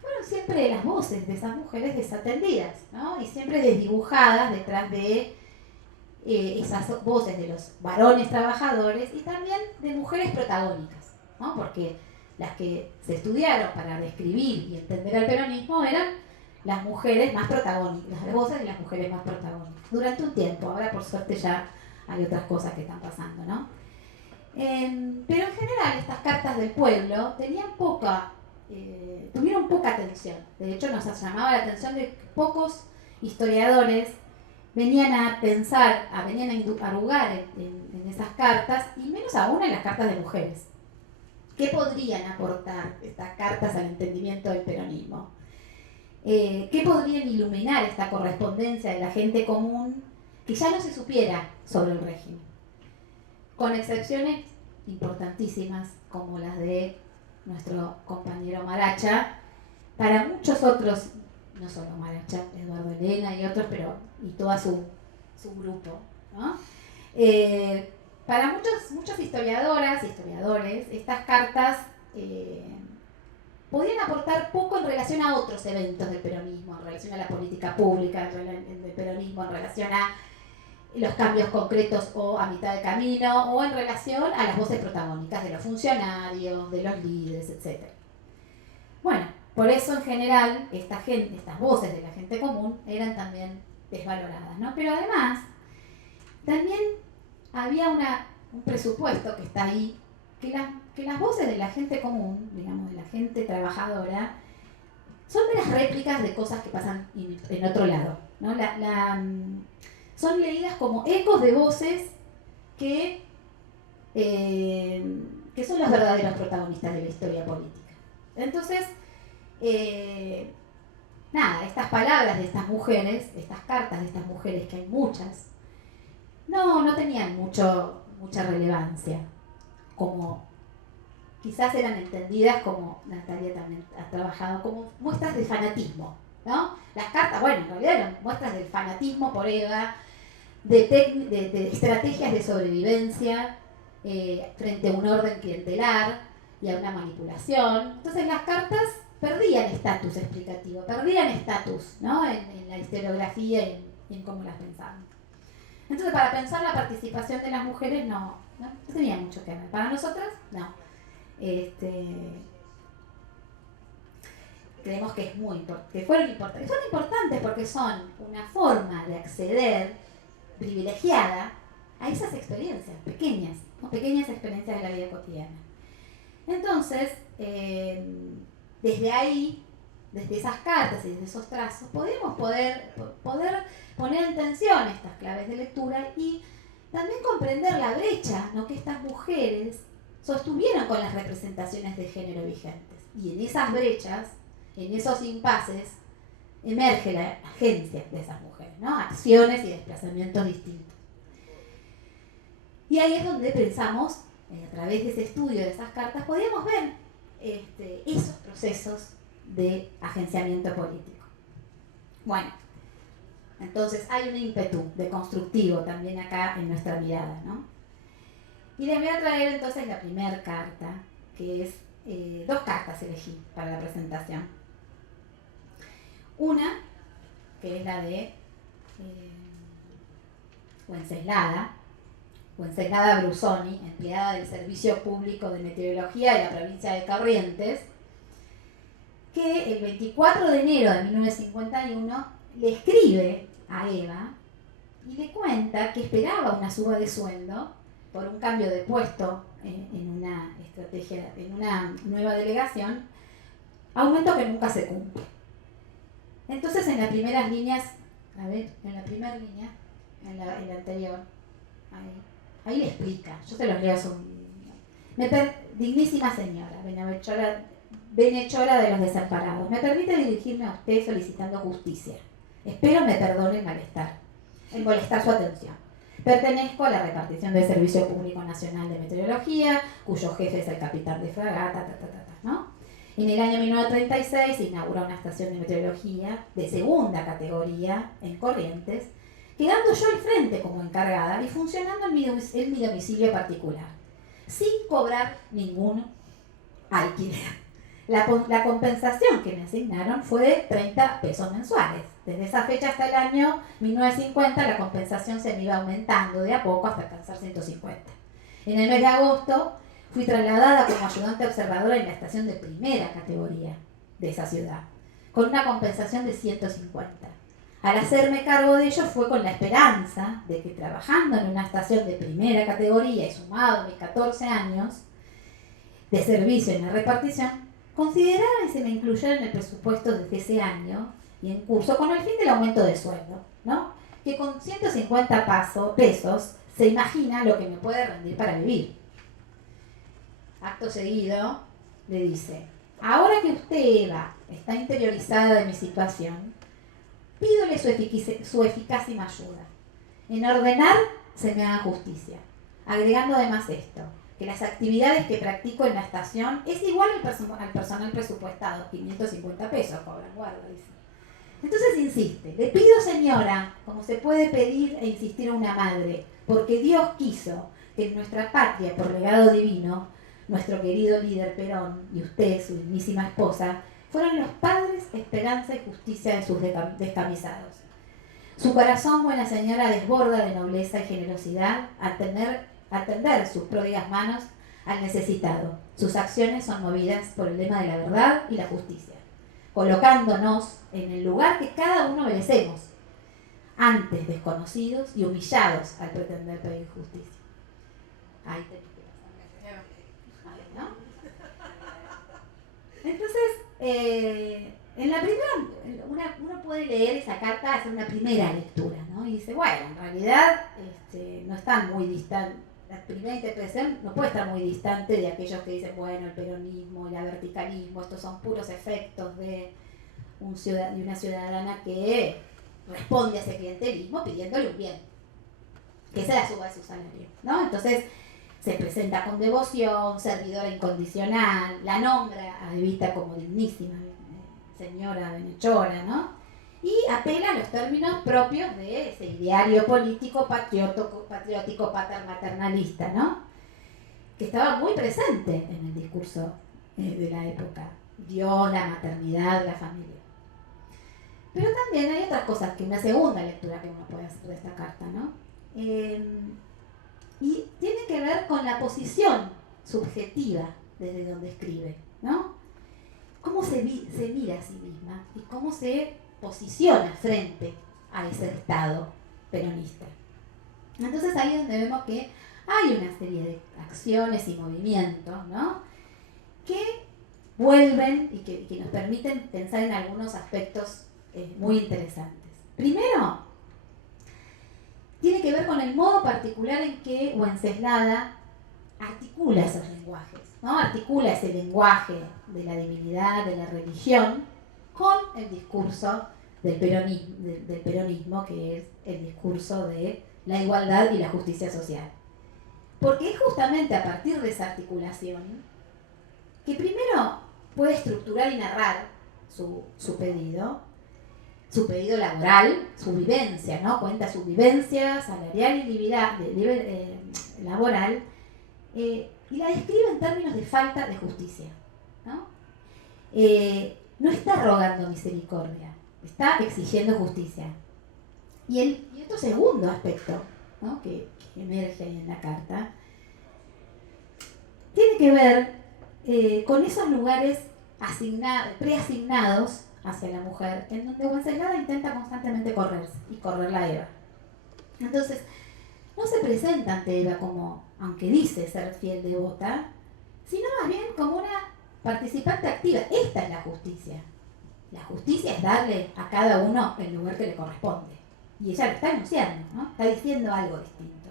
fueron siempre las voces de esas mujeres desatendidas, ¿no? Y siempre desdibujadas detrás de esas voces de los varones trabajadores y también de mujeres protagónicas, ¿no? Porque las que se estudiaron para describir y entender al peronismo eran las mujeres más protagónicas, las voces de las mujeres más protagónicas. Durante un tiempo, ahora por suerte ya hay otras cosas que están pasando, ¿no? Pero en general estas cartas del pueblo tuvieron poca atención. De hecho nos llamaba la atención de que pocos historiadores venían a pensar, venían a arrugar en esas cartas, y menos aún en las cartas de mujeres. ¿Qué podrían aportar estas cartas al entendimiento del peronismo? ¿Qué podrían iluminar esta correspondencia de la gente común que ya no se supiera sobre el régimen? Con excepciones importantísimas como las de nuestro compañero Maracha, para muchos otros, no solo Maracha, Eduardo Elena y otros, y todo su grupo, ¿no? Para muchas historiadoras y historiadores, estas cartas podían aportar poco en relación a otros eventos del peronismo, en relación a la política pública del peronismo, en relación a los cambios concretos o a mitad de camino, o en relación a las voces protagónicas de los funcionarios, de los líderes, etc. Bueno, por eso en general estas voces de la gente común eran también desvaloradas, ¿no? Pero además, también había un presupuesto que está ahí, que las voces de la gente común, digamos, de la gente trabajadora, son meras réplicas de cosas que pasan en otro lado, ¿no? Son leídas como ecos de voces que son los verdaderos protagonistas de la historia política. Entonces, estas palabras de estas mujeres, estas cartas de estas mujeres, que hay muchas, no tenían mucha relevancia, como quizás eran entendidas, como Natalia también ha trabajado, como muestras de fanatismo, ¿no? Las cartas, bueno, en realidad eran muestras del fanatismo por Eva, de estrategias de sobrevivencia frente a un orden clientelar y a una manipulación. Entonces las cartas perdían estatus explicativo, perdían estatus, ¿no? en la historiografía y en cómo las pensaban. Entonces, para pensar la participación de las mujeres no tenía mucho que ver. Para nosotras, no. Creemos que fueron importantes. Son importantes porque son una forma de acceder privilegiada a esas experiencias pequeñas, ¿no? Pequeñas experiencias de la vida cotidiana. Entonces, desde ahí, desde esas cartas y desde esos trazos, podemos poder poner en tensión estas claves de lectura y también comprender la brecha, ¿no? que estas mujeres sostuvieron con las representaciones de género vigentes. Y en esas brechas, en esos impases, emerge la agencia de esas mujeres, ¿no? Acciones y desplazamientos distintos. Y ahí es donde pensamos, a través de ese estudio de esas cartas, podíamos ver esos procesos de agenciamiento político. Bueno, entonces hay un ímpetu de constructivo también acá en nuestra mirada, ¿no? Y les voy a traer entonces la primera carta, que es, 2 cartas elegí para la presentación. Una, que es la de Wenceslada Brusoni, empleada del Servicio Público de Meteorología de la provincia de Corrientes, que el 24 de enero de 1951 le escribe a Eva y le cuenta que esperaba una suba de sueldo por un cambio de puesto en una estrategia, en una nueva delegación, aumento que nunca se cumple. Entonces, en las primeras líneas, en la primera línea, en la anterior, ahí le explica, yo se los leo dignísima señora, benhechora de los desamparados, me permite dirigirme a usted solicitando justicia. Espero me perdone el molestar su atención. Pertenezco a la repartición del Servicio Público Nacional de Meteorología, cuyo jefe es el capitán de fragata, ¿no? En el año 1936 se inauguró una estación de meteorología de segunda categoría en Corrientes, quedando yo al frente como encargada y funcionando en mi domicilio particular, sin cobrar ningún alquiler. La compensación que me asignaron fue de 30 pesos mensuales. Desde esa fecha hasta el año 1950 la compensación se me iba aumentando de a poco hasta alcanzar 150. En el mes de agosto fui trasladada como ayudante observadora en la estación de primera categoría de esa ciudad, con una compensación de 150. Al hacerme cargo de ello fue con la esperanza de que trabajando en una estación de primera categoría y sumado a mis 14 años de servicio en la repartición, consideraran y se me incluyeran en el presupuesto desde ese año y en curso con el fin del aumento de sueldo, ¿no? Que con 150 pesos se imagina lo que me puede rendir para vivir. Acto seguido le dice: ahora que usted, Eva, está interiorizada de mi situación, pídole su eficaz ayuda en ordenar se me haga justicia, agregando además esto, que las actividades que practico en la estación es igual al personal presupuestado, 550 pesos cobran, guarda, dice. Entonces insiste: le pido, señora, como se puede pedir e insistir a una madre, porque Dios quiso que en nuestra patria, por legado divino, nuestro querido líder Perón y usted, su dignísima esposa, fueron los padres, esperanza y justicia de sus descamisados. Su corazón, buena señora, desborda de nobleza y generosidad al tender sus pródigas manos al necesitado. Sus acciones son movidas por el lema de la verdad y la justicia, colocándonos en el lugar que cada uno merecemos, antes desconocidos y humillados al pretender pedir justicia. Ahí te ¿no? Entonces, en la primera, uno puede leer esa carta, hacer una primera lectura, ¿no? Y dice, bueno, en realidad no están muy distantes. La primera interpretación no puede estar muy distante de aquellos que dicen, bueno, el peronismo, el verticalismo, estos son puros efectos de una ciudadana que responde a ese clientelismo pidiéndole un bien, que se la suba de su salario, ¿no? Entonces se presenta con devoción, servidora incondicional, la nombra a Evita como dignísima señora benhechora, ¿no? Y apela a los términos propios de ese ideario político patriótico paternalista, ¿no? Que estaba muy presente en el discurso de la época. Dios, la maternidad, la familia. Pero también hay otras cosas, que una segunda lectura que uno puede hacer de esta carta, ¿no? Y tiene que ver con la posición subjetiva desde donde escribe, ¿no? Cómo se mira a sí misma y cómo se posiciona frente a ese Estado peronista. Entonces ahí es donde vemos que hay una serie de acciones y movimientos, ¿no? Que vuelven y que nos permiten pensar en algunos aspectos muy interesantes. Primero, tiene que ver con el modo particular en que Wenceslada articula esos lenguajes, ¿no? Articula ese lenguaje de la divinidad, de la religión, con el discurso del peronismo, que es el discurso de la igualdad y la justicia social. Porque es justamente a partir de esa articulación que primero puede estructurar y narrar su pedido laboral, su vivencia, ¿no? Cuenta su vivencia salarial y laboral, y la describe en términos de falta de justicia, ¿no? No está rogando misericordia, está exigiendo justicia. Y otro segundo aspecto, ¿no? que emerge ahí en la carta, tiene que ver con esos lugares preasignados hacia la mujer, en donde Wenceslada intenta constantemente correrla a Eva. Entonces, no se presenta ante Eva como, aunque dice ser fiel devota, sino más bien como una participante activa. Esta es la justicia. La justicia es darle a cada uno el lugar que le corresponde. Y ella lo está enunciando, ¿no? Está diciendo algo distinto.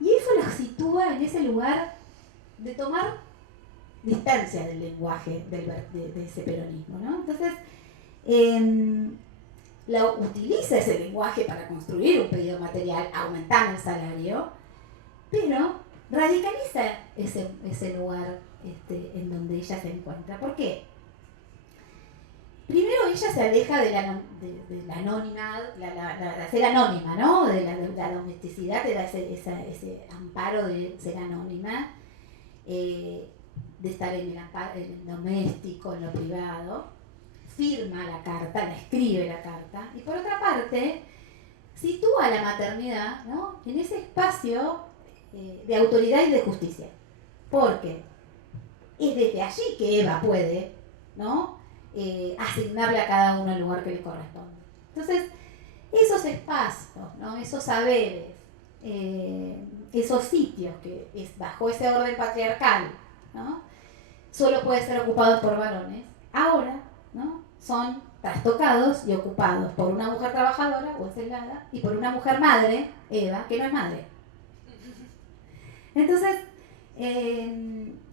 Y eso la sitúa en ese lugar de tomar distancia del lenguaje de ese peronismo, ¿no? Entonces, utiliza ese lenguaje para construir un pedido material, aumentar el salario, pero radicaliza ese lugar en donde ella se encuentra. ¿Por qué? Primero ella se aleja de la anónima, de ser anónima, ¿no? De la domesticidad, te da ese amparo de ser anónima, de estar en el doméstico, en lo privado. Firma la carta, la escribe la carta, y por otra parte sitúa la maternidad, ¿no? En ese espacio de autoridad y de justicia, porque es desde allí que Eva puede, ¿no? Asignarle a cada uno el lugar que le corresponde. Entonces, esos espacios, ¿no? Esos saberes, esos sitios que es bajo ese orden patriarcal, ¿no? Solo pueden ser ocupados por varones, ahora, ¿no? Son trastocados y ocupados por una mujer trabajadora, Wenceslada, y por una mujer madre, Eva, que no es madre. Entonces,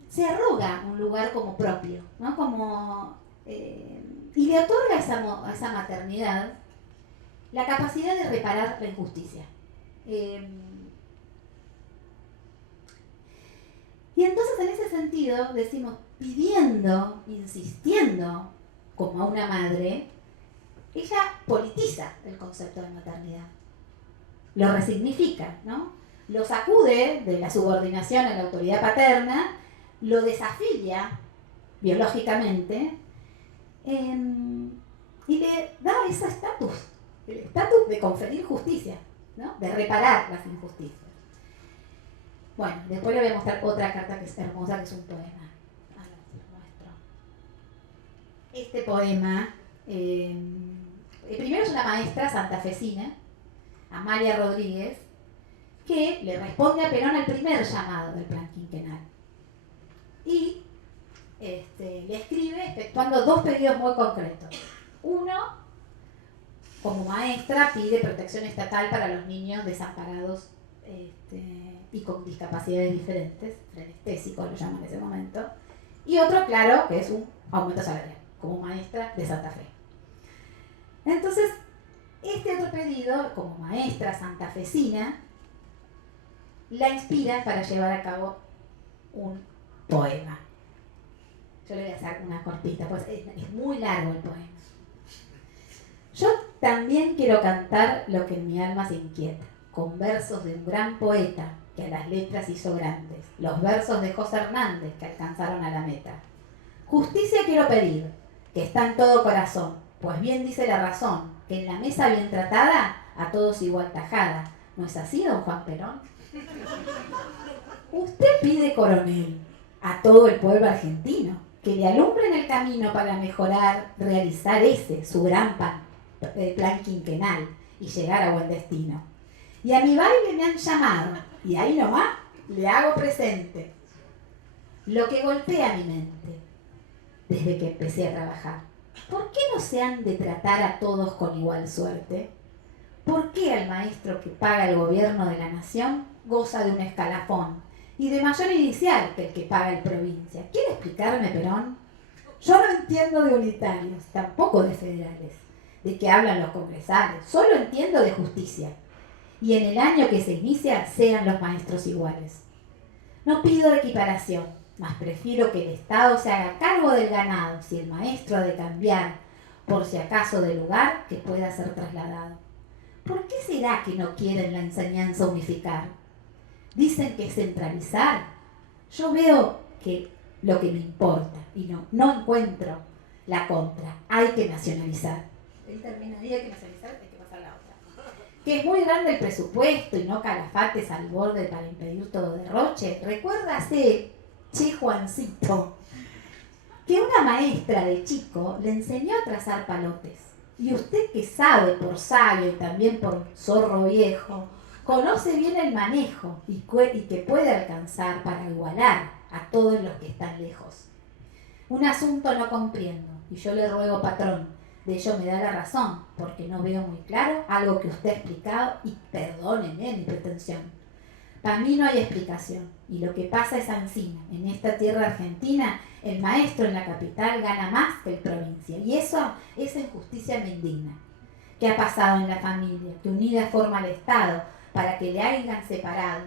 se arroga un lugar como propio, ¿no? Y le otorga a esa maternidad la capacidad de reparar la injusticia. Y entonces, en ese sentido, decimos, pidiendo, insistiendo, como a una madre, ella politiza el concepto de maternidad, lo resignifica, ¿no? Lo sacude de la subordinación a la autoridad paterna, lo desafilia biológicamente, y le da ese estatus, el estatus de conferir justicia, ¿no? De reparar las injusticias. Bueno, después le voy a mostrar otra carta que es hermosa, que es un poema. Este poema, primero es una maestra santafesina, Amalia Rodríguez, que le responde a Perón al primer llamado del plan quinquenal. Y le escribe efectuando 2 pedidos muy concretos. Uno, como maestra, pide protección estatal para los niños desamparados y con discapacidades diferentes, anestésicos lo llaman en ese momento. Y otro, claro, que es un aumento salarial, como maestra de Santa Fe. Entonces, este otro pedido, como maestra santafesina, la inspira para llevar a cabo un poema. Yo le voy a hacer una cortita, pues es muy largo el poema. Yo también quiero cantar lo que en mi alma se inquieta, con versos de un gran poeta que a las letras hizo grandes, los versos de José Hernández que alcanzaron a la meta. Justicia quiero pedir, que está en todo corazón, pues bien dice la razón, que en la mesa bien tratada, a todos igual tajada. ¿No es así, don Juan Perón? Usted pide, coronel, a todo el pueblo argentino, que le alumbren el camino para mejorar, realizar su gran plan quinquenal y llegar a buen destino. Y a mi baile me han llamado, y ahí nomás le hago presente lo que golpea mi mente desde que empecé a trabajar. ¿Por qué no se han de tratar a todos con igual suerte? ¿Por qué al maestro que paga el gobierno de la nación goza de un escalafón y de mayor inicial que el que paga el provincia? ¿Quiere explicarme, Perón? Yo no entiendo de unitarios, tampoco de federales, de qué hablan los congresales, solo entiendo de justicia. Y en el año que se inicia sean los maestros iguales. No pido equiparación, mas prefiero que el Estado se haga cargo del ganado si el maestro ha de cambiar, por si acaso de lugar, que pueda ser trasladado. ¿Por qué será que no quieren la enseñanza unificar? Dicen que es centralizar. Yo veo que lo que me importa y no encuentro la contra. Hay que nacionalizar. Él termina ahí, hay que nacionalizar, hay que pasar la otra. Que es muy grande el presupuesto y no calafates al borde para impedir todo derroche. Recuérdase, che Juancito, que una maestra de chico le enseñó a trazar palotes. Y usted que sabe por sabio y también por zorro viejo, conoce bien el manejo y que puede alcanzar para igualar a todos los que están lejos. Un asunto no comprendo y yo le ruego, patrón, de ello me da la razón, porque no veo muy claro algo que usted ha explicado y perdóneme mi pretensión. Para mí no hay explicación y lo que pasa es ansina. En esta tierra argentina, el maestro en la capital gana más que el provincia y esa injusticia me indigna. ¿Qué ha pasado en la familia? Que unida forma el Estado para que le hayan separado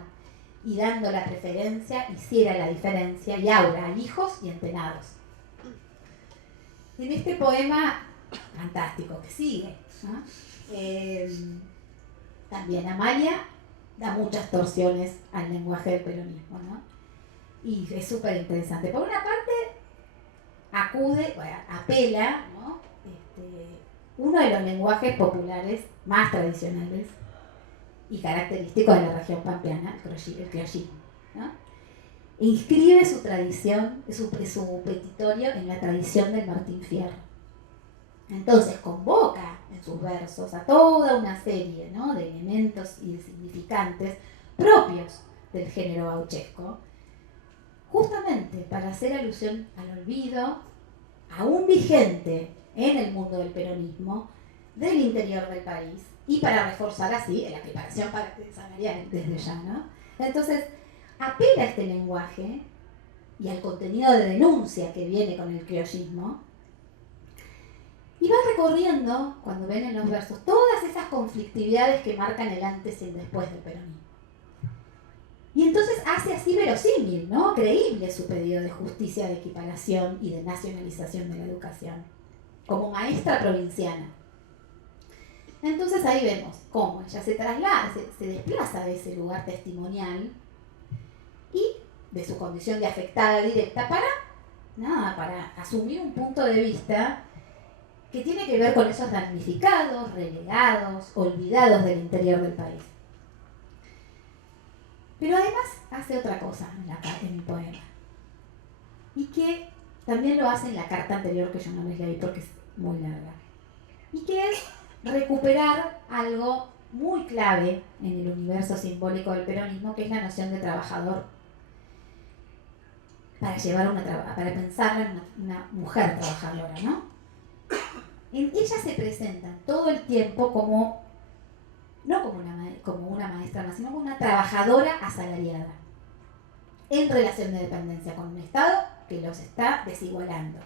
y dando la preferencia hiciera la diferencia y ahora hay hijos y entrenados. En este poema fantástico que sigue, ¿no? También Amalia da muchas torsiones al lenguaje del peronismo, ¿no? Y es súper interesante. Por una parte, apela, ¿no? Uno de los lenguajes populares más tradicionales y característicos de la región pampeana, el criollismo, ¿no? Inscribe su tradición, su petitorio en la tradición del Martín Fierro. Entonces convoca en sus versos a toda una serie, ¿no?, de elementos y de significantes propios del género gauchesco, justamente para hacer alusión al olvido aún vigente en el mundo del peronismo del interior del país y para reforzar así la preparación salarial desde ya, ¿no? Entonces, apela a este lenguaje y al contenido de denuncia que viene con el criollismo y va recorriendo, cuando ven en los versos, todas esas conflictividades que marcan el antes y el después del peronismo. Y entonces hace así verosímil, ¿no?, creíble su pedido de justicia, de equiparación y de nacionalización de la educación, como maestra provinciana. Entonces ahí vemos cómo ella se traslada, se desplaza de ese lugar testimonial y de su condición de afectada directa para asumir un punto de vista que tiene que ver con esos damnificados, relegados, olvidados del interior del país. Pero además hace otra cosa en el poema, y que también lo hace en la carta anterior que yo no les leí porque es muy larga, y que es recuperar algo muy clave en el universo simbólico del peronismo, que es la noción de trabajador. para pensarla en una mujer trabajadora, ¿no? Ella se presenta todo el tiempo como, no como una maestra más, sino como una trabajadora asalariada, en relación de dependencia con un Estado que los está desigualando.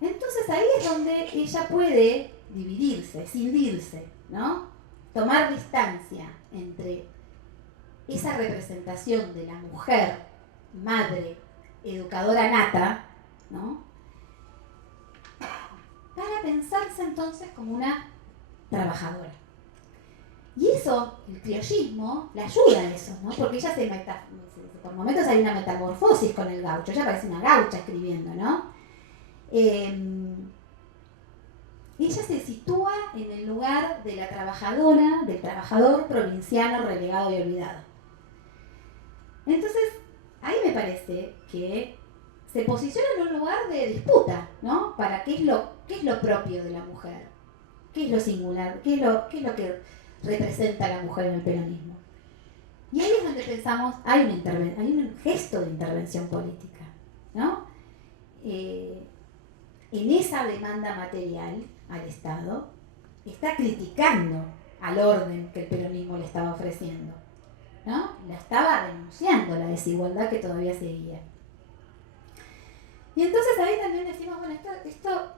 Entonces ahí es donde ella puede dividirse, escindirse, ¿no? Tomar distancia entre esa representación de la mujer, madre, educadora nata, ¿no? Para pensarse entonces como una trabajadora. Y eso, el criollismo, le ayuda a eso, ¿no? Porque ella por momentos hay una metamorfosis con el gaucho, ella parece una gaucha escribiendo, ¿no? Ella se sitúa en el lugar de la trabajadora, del trabajador provinciano relegado y olvidado. Entonces, ahí me parece que se posiciona en un lugar de disputa, ¿no? Para qué es lo propio de la mujer, qué es lo singular, qué es lo que representa a la mujer en el peronismo. Y ahí es donde pensamos, hay un gesto de intervención política, ¿no? En esa demanda material al Estado, está criticando al orden que el peronismo le estaba ofreciendo, ¿no? La estaba denunciando la desigualdad que todavía seguía. Y entonces ahí también decimos, bueno, esto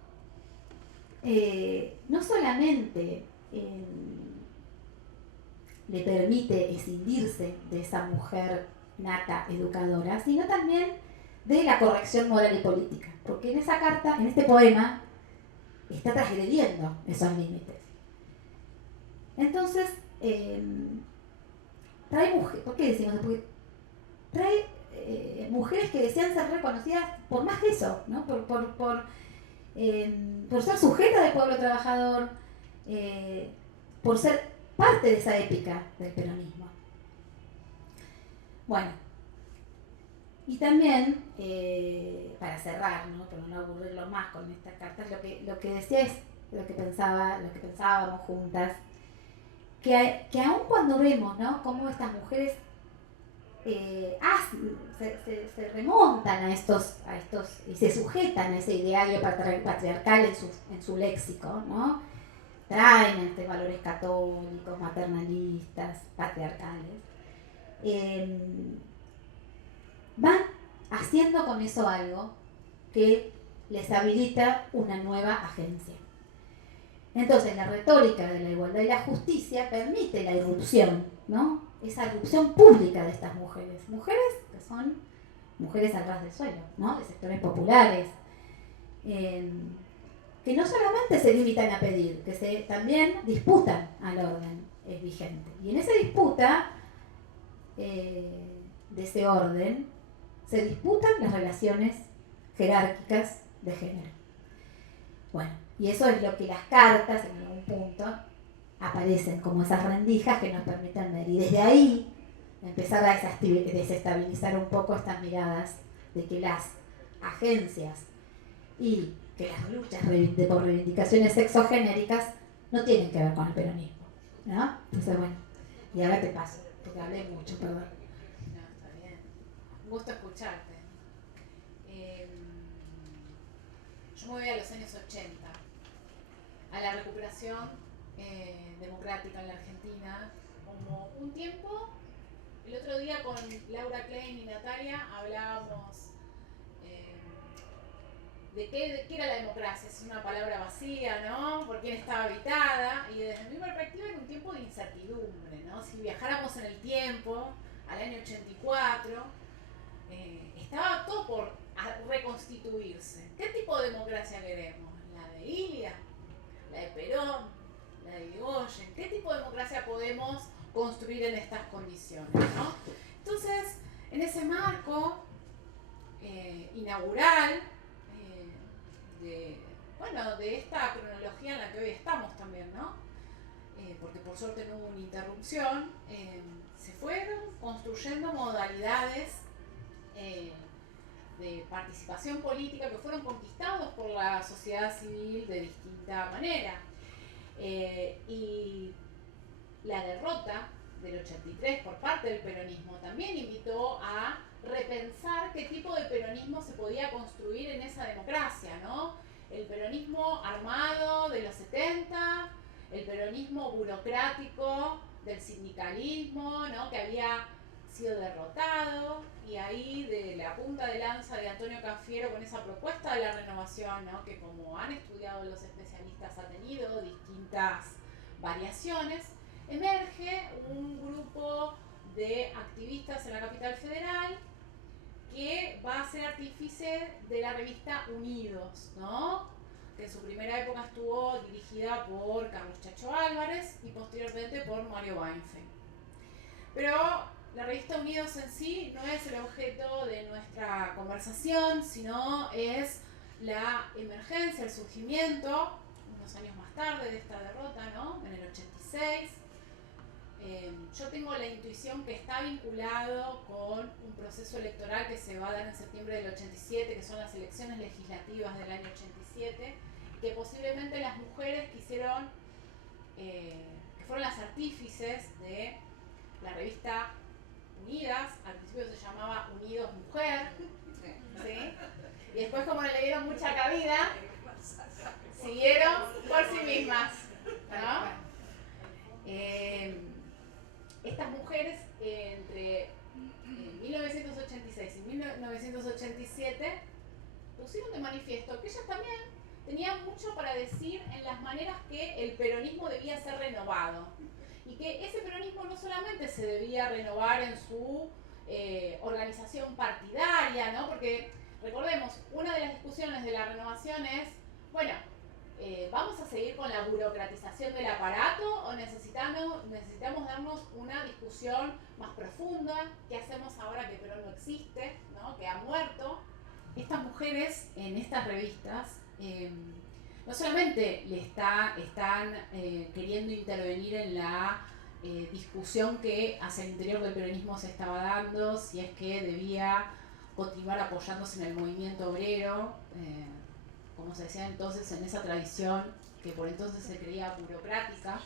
no solamente le permite escindirse de esa mujer nata educadora, sino también de la corrección moral y política, porque en esa carta, en este poema, está transgrediendo esos límites. Entonces, trae mujeres, ¿por qué decimos? Porque trae mujeres que desean ser reconocidas por más de eso, ¿no? Por ser sujetas del pueblo trabajador, por ser parte de esa épica del peronismo. Bueno, y también, para cerrar, ¿no? Para no aburrirlo más con estas cartas, lo que decía es lo que pensábamos juntas, que aun cuando vemos, ¿no? Cómo estas mujeres se remontan a estos y se sujetan a ese ideario patriarcal en su léxico, ¿no? Traen valores católicos, maternalistas, patriarcales. Van haciendo con eso algo que les habilita una nueva agencia. Entonces, la retórica de la igualdad y la justicia permite la irrupción, ¿no? Esa irrupción pública de estas mujeres. Mujeres que son mujeres al ras del suelo, ¿no? De sectores populares, que no solamente se limitan a pedir, que también disputan al orden vigente. Y en esa disputa de ese orden, se disputan las relaciones jerárquicas de género. Bueno, y eso es lo que las cartas en algún punto aparecen como esas rendijas que nos permiten ver. Y desde ahí empezar a desestabilizar un poco estas miradas de que las agencias y que las luchas por reivindicaciones sexogenéricas no tienen que ver con el peronismo, ¿no? Entonces, bueno, y ahora te paso, porque hablé mucho, perdón. No, está bien. Un gusto escucharte. Yo me voy a los años 80, a la recuperación democrática en la Argentina, como un tiempo. El otro día con Laura Klein y Natalia hablábamos de qué era la democracia. Es una palabra vacía, ¿no? ¿Por quién estaba habitada? Y desde mi perspectiva era un tiempo de incertidumbre, ¿no? Si viajáramos en el tiempo, al año 84, estaba todo por reconstituirse. ¿Qué tipo de democracia queremos? ¿La de Ilia? ¿La de Perón? ¿La de Irigoyen? ¿Qué tipo de democracia podemos construir en estas condiciones, ¿no? Entonces, en ese marco inaugural de esta cronología en la que hoy estamos también, ¿no? Porque por suerte no hubo una interrupción, se fueron construyendo modalidades de participación política que fueron conquistados por la sociedad civil de distinta manera. Y la derrota del 83 por parte del peronismo también invitó a repensar qué tipo de peronismo se podía construir en esa democracia, ¿no? El peronismo armado de los 70, el peronismo burocrático del sindicalismo, ¿no? Que había sido derrotado, y ahí de la punta de lanza de Antonio Cafiero con esa propuesta de la renovación, ¿no? Que como han estudiado los especialistas ha tenido distintas variaciones, emerge un grupo de activistas en la capital federal que va a ser artífice de la revista Unidos, ¿no? Que en su primera época estuvo dirigida por Carlos Chacho Álvarez y posteriormente por Mario Weinfeld. Pero la revista Unidos en sí no es el objeto de nuestra conversación, sino es la emergencia, el surgimiento, unos años más tarde de esta derrota, ¿no? En el 86. Yo tengo la intuición que está vinculado con un proceso electoral que se va a dar en septiembre del 87, que son las elecciones legislativas del año 87, que posiblemente las mujeres quisieron, que fueron las artífices de la revista Unidas. Al principio se llamaba Unidos Mujer, ¿sí? Y después, como no le dieron mucha cabida, siguieron por sí mismas, ¿no? Estas mujeres entre 1986 y 1987 pusieron de manifiesto que ellas también tenían mucho para decir en las maneras que el peronismo debía ser renovado, y que ese peronismo no solamente se debía renovar en su organización partidaria, ¿no? Porque recordemos, una de las discusiones de la renovación es, bueno, ¿vamos a seguir con la burocratización del aparato o necesitamos darnos una discusión más profunda? ¿Qué hacemos ahora que Perón no existe, ¿no? Que ha muerto? Estas mujeres en estas revistas no solamente están queriendo intervenir en la discusión que hacia el interior del peronismo se estaba dando, si es que debía continuar apoyándose en el movimiento obrero, como se decía entonces, en esa tradición que por entonces se creía burocrática,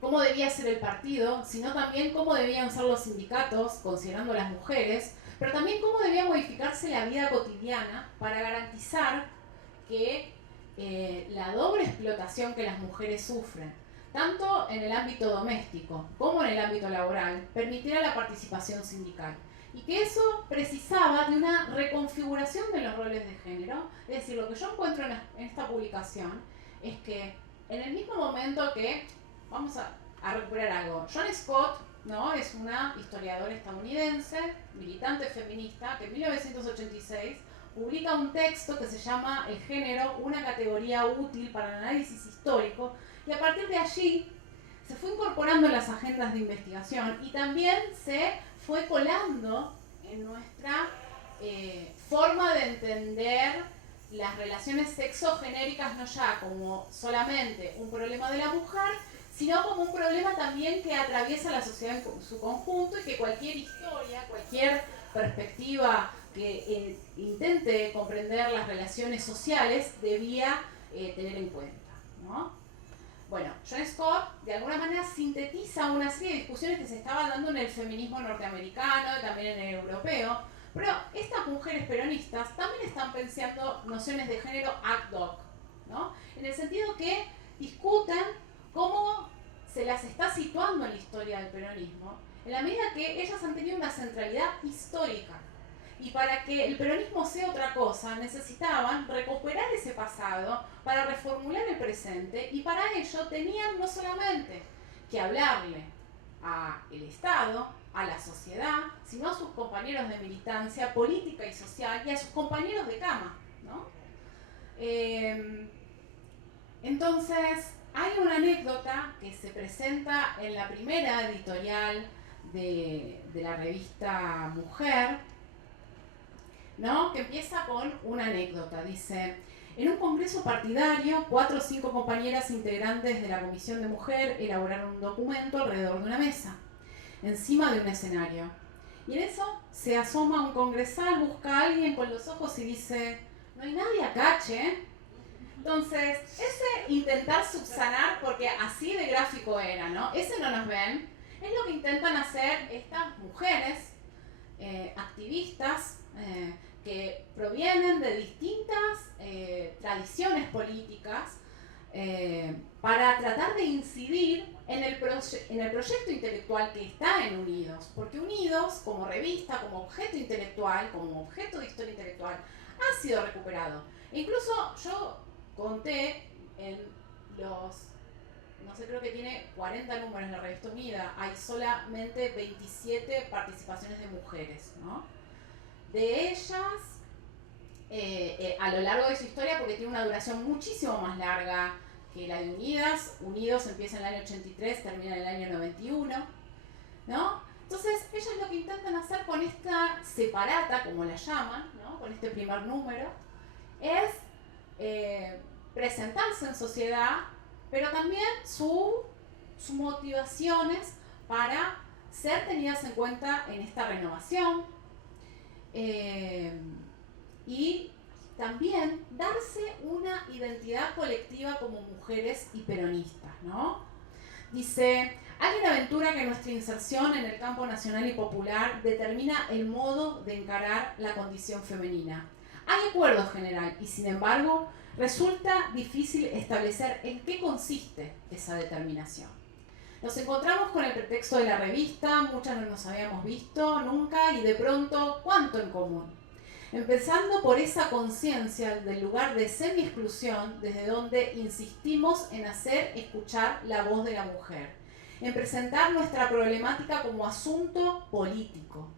cómo debía ser el partido, sino también cómo debían ser los sindicatos, considerando a las mujeres, pero también cómo debía modificarse la vida cotidiana para garantizar que la doble explotación que las mujeres sufren, tanto en el ámbito doméstico como en el ámbito laboral, permitiera la participación sindical. Y que eso precisaba de una reconfiguración de los roles de género. Es decir, lo que yo encuentro en esta publicación es que en el mismo momento que, vamos a recuperar algo, Joan Scott, ¿no? Es una historiadora estadounidense, militante feminista, que en 1986 publica un texto que se llama El género, una categoría útil para el análisis histórico, y a partir de allí se fue incorporando en las agendas de investigación y también se fue colando en nuestra forma de entender las relaciones sexogenéricas, no ya como solamente un problema de la mujer, sino como un problema también que atraviesa la sociedad en su conjunto, y que cualquier historia, cualquier perspectiva que intente comprender las relaciones sociales debía tener en cuenta, ¿no? Bueno, Joan Scott de alguna manera sintetiza una serie de discusiones que se estaban dando en el feminismo norteamericano y también en el europeo, pero estas mujeres peronistas también están pensando nociones de género ad hoc, ¿no? En el sentido que discuten cómo se las está situando en la historia del peronismo, en la medida que ellas han tenido una centralidad histórica. Y para que el peronismo sea otra cosa, necesitaban recuperar ese pasado para reformular el presente, y para ello tenían no solamente que hablarle al Estado, a la sociedad, sino a sus compañeros de militancia política y social y a sus compañeros de cama, ¿no? Entonces, hay una anécdota que se presenta en la primera editorial de la revista Mujer, ¿no? Que empieza con una anécdota. Dice: en un congreso partidario, 4 o 5 compañeras integrantes de la Comisión de Mujer elaboraron un documento alrededor de una mesa, encima de un escenario. Y en eso se asoma un congresal, busca a alguien con los ojos y dice: ¿no hay nadie acá, che? Entonces, ese intentar subsanar, porque así de gráfico era, ¿no? Ese no nos ven, es lo que intentan hacer estas mujeres activistas que provienen de distintas tradiciones políticas para tratar de incidir en el proyecto intelectual que está en Unidos, porque Unidos, como revista, como objeto intelectual, como objeto de historia intelectual, ha sido recuperado. E incluso yo conté en los, no sé, creo que tiene 40 números la revista Unida, hay solamente 27 participaciones de mujeres, ¿no? De ellas, a lo largo de su historia, porque tiene una duración muchísimo más larga que la de Unidas. Unidos empieza en el año 83, termina en el año 91, ¿no? Entonces, ellas lo que intentan hacer con esta separata, como la llaman, ¿no? Con este primer número, es presentarse en sociedad, pero también sus motivaciones para ser tenidas en cuenta en esta renovación, y también darse una identidad colectiva como mujeres y peronistas, ¿no? Dice, hay una aventura que nuestra inserción en el campo nacional y popular determina el modo de encarar la condición femenina. Hay acuerdo general y, sin embargo, resulta difícil establecer en qué consiste esa determinación. Nos encontramos con el pretexto de la revista, muchas no nos habíamos visto nunca y de pronto, ¿cuánto en común? Empezando por esa conciencia del lugar de semi-exclusión desde donde insistimos en hacer escuchar la voz de la mujer, en presentar nuestra problemática como asunto político.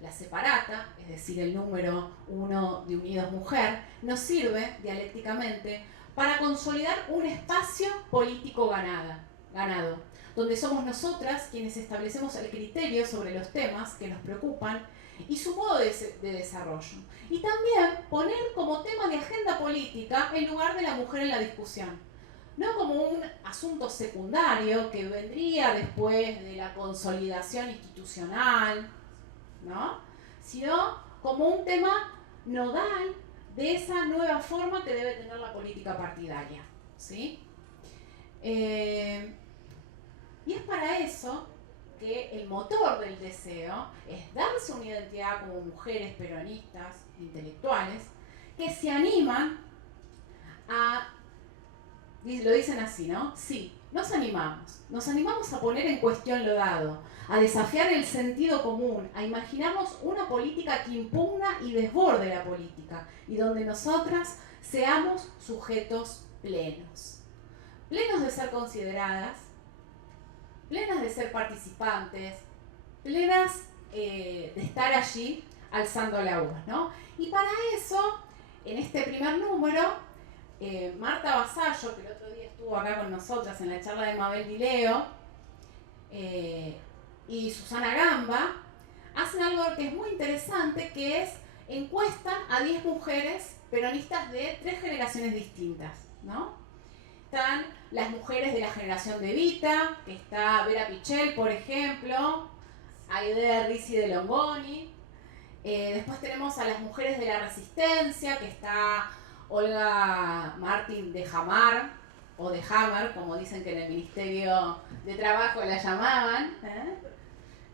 La separata, es decir, el número 1 de Unidos Mujer, nos sirve dialécticamente para consolidar un espacio político ganado, donde somos nosotras quienes establecemos el criterio sobre los temas que nos preocupan y su modo de desarrollo. Y también poner como tema de agenda política el lugar de la mujer en la discusión. No como un asunto secundario que vendría después de la consolidación institucional, ¿no? Sino como un tema nodal de esa nueva forma que debe tener la política partidaria, ¿sí? Y es para eso que el motor del deseo es darse una identidad como mujeres peronistas, intelectuales, que se animan a, lo dicen así, ¿no? Sí, nos animamos a poner en cuestión lo dado, a desafiar el sentido común, a imaginarnos una política que impugna y desborde la política, y donde nosotras seamos sujetos plenos. Plenos de ser consideradas, plenas de ser participantes, plenas de estar allí alzando la voz, ¿no? Y para eso, en este primer número, Marta Vasallo, que el otro día estuvo acá con nosotras en la charla de Mabel Dileo, y Susana Gamba, hacen algo que es muy interesante, que es encuestan a 10 mujeres peronistas de 3 generaciones distintas, ¿no? Están las mujeres de la generación de Evita, que está Vera Pichel, por ejemplo, Aide Ricci de Longoni. Después tenemos a las mujeres de la Resistencia, que está Olga Martín de Hamar, o de Hammer, como dicen que en el Ministerio de Trabajo la llamaban,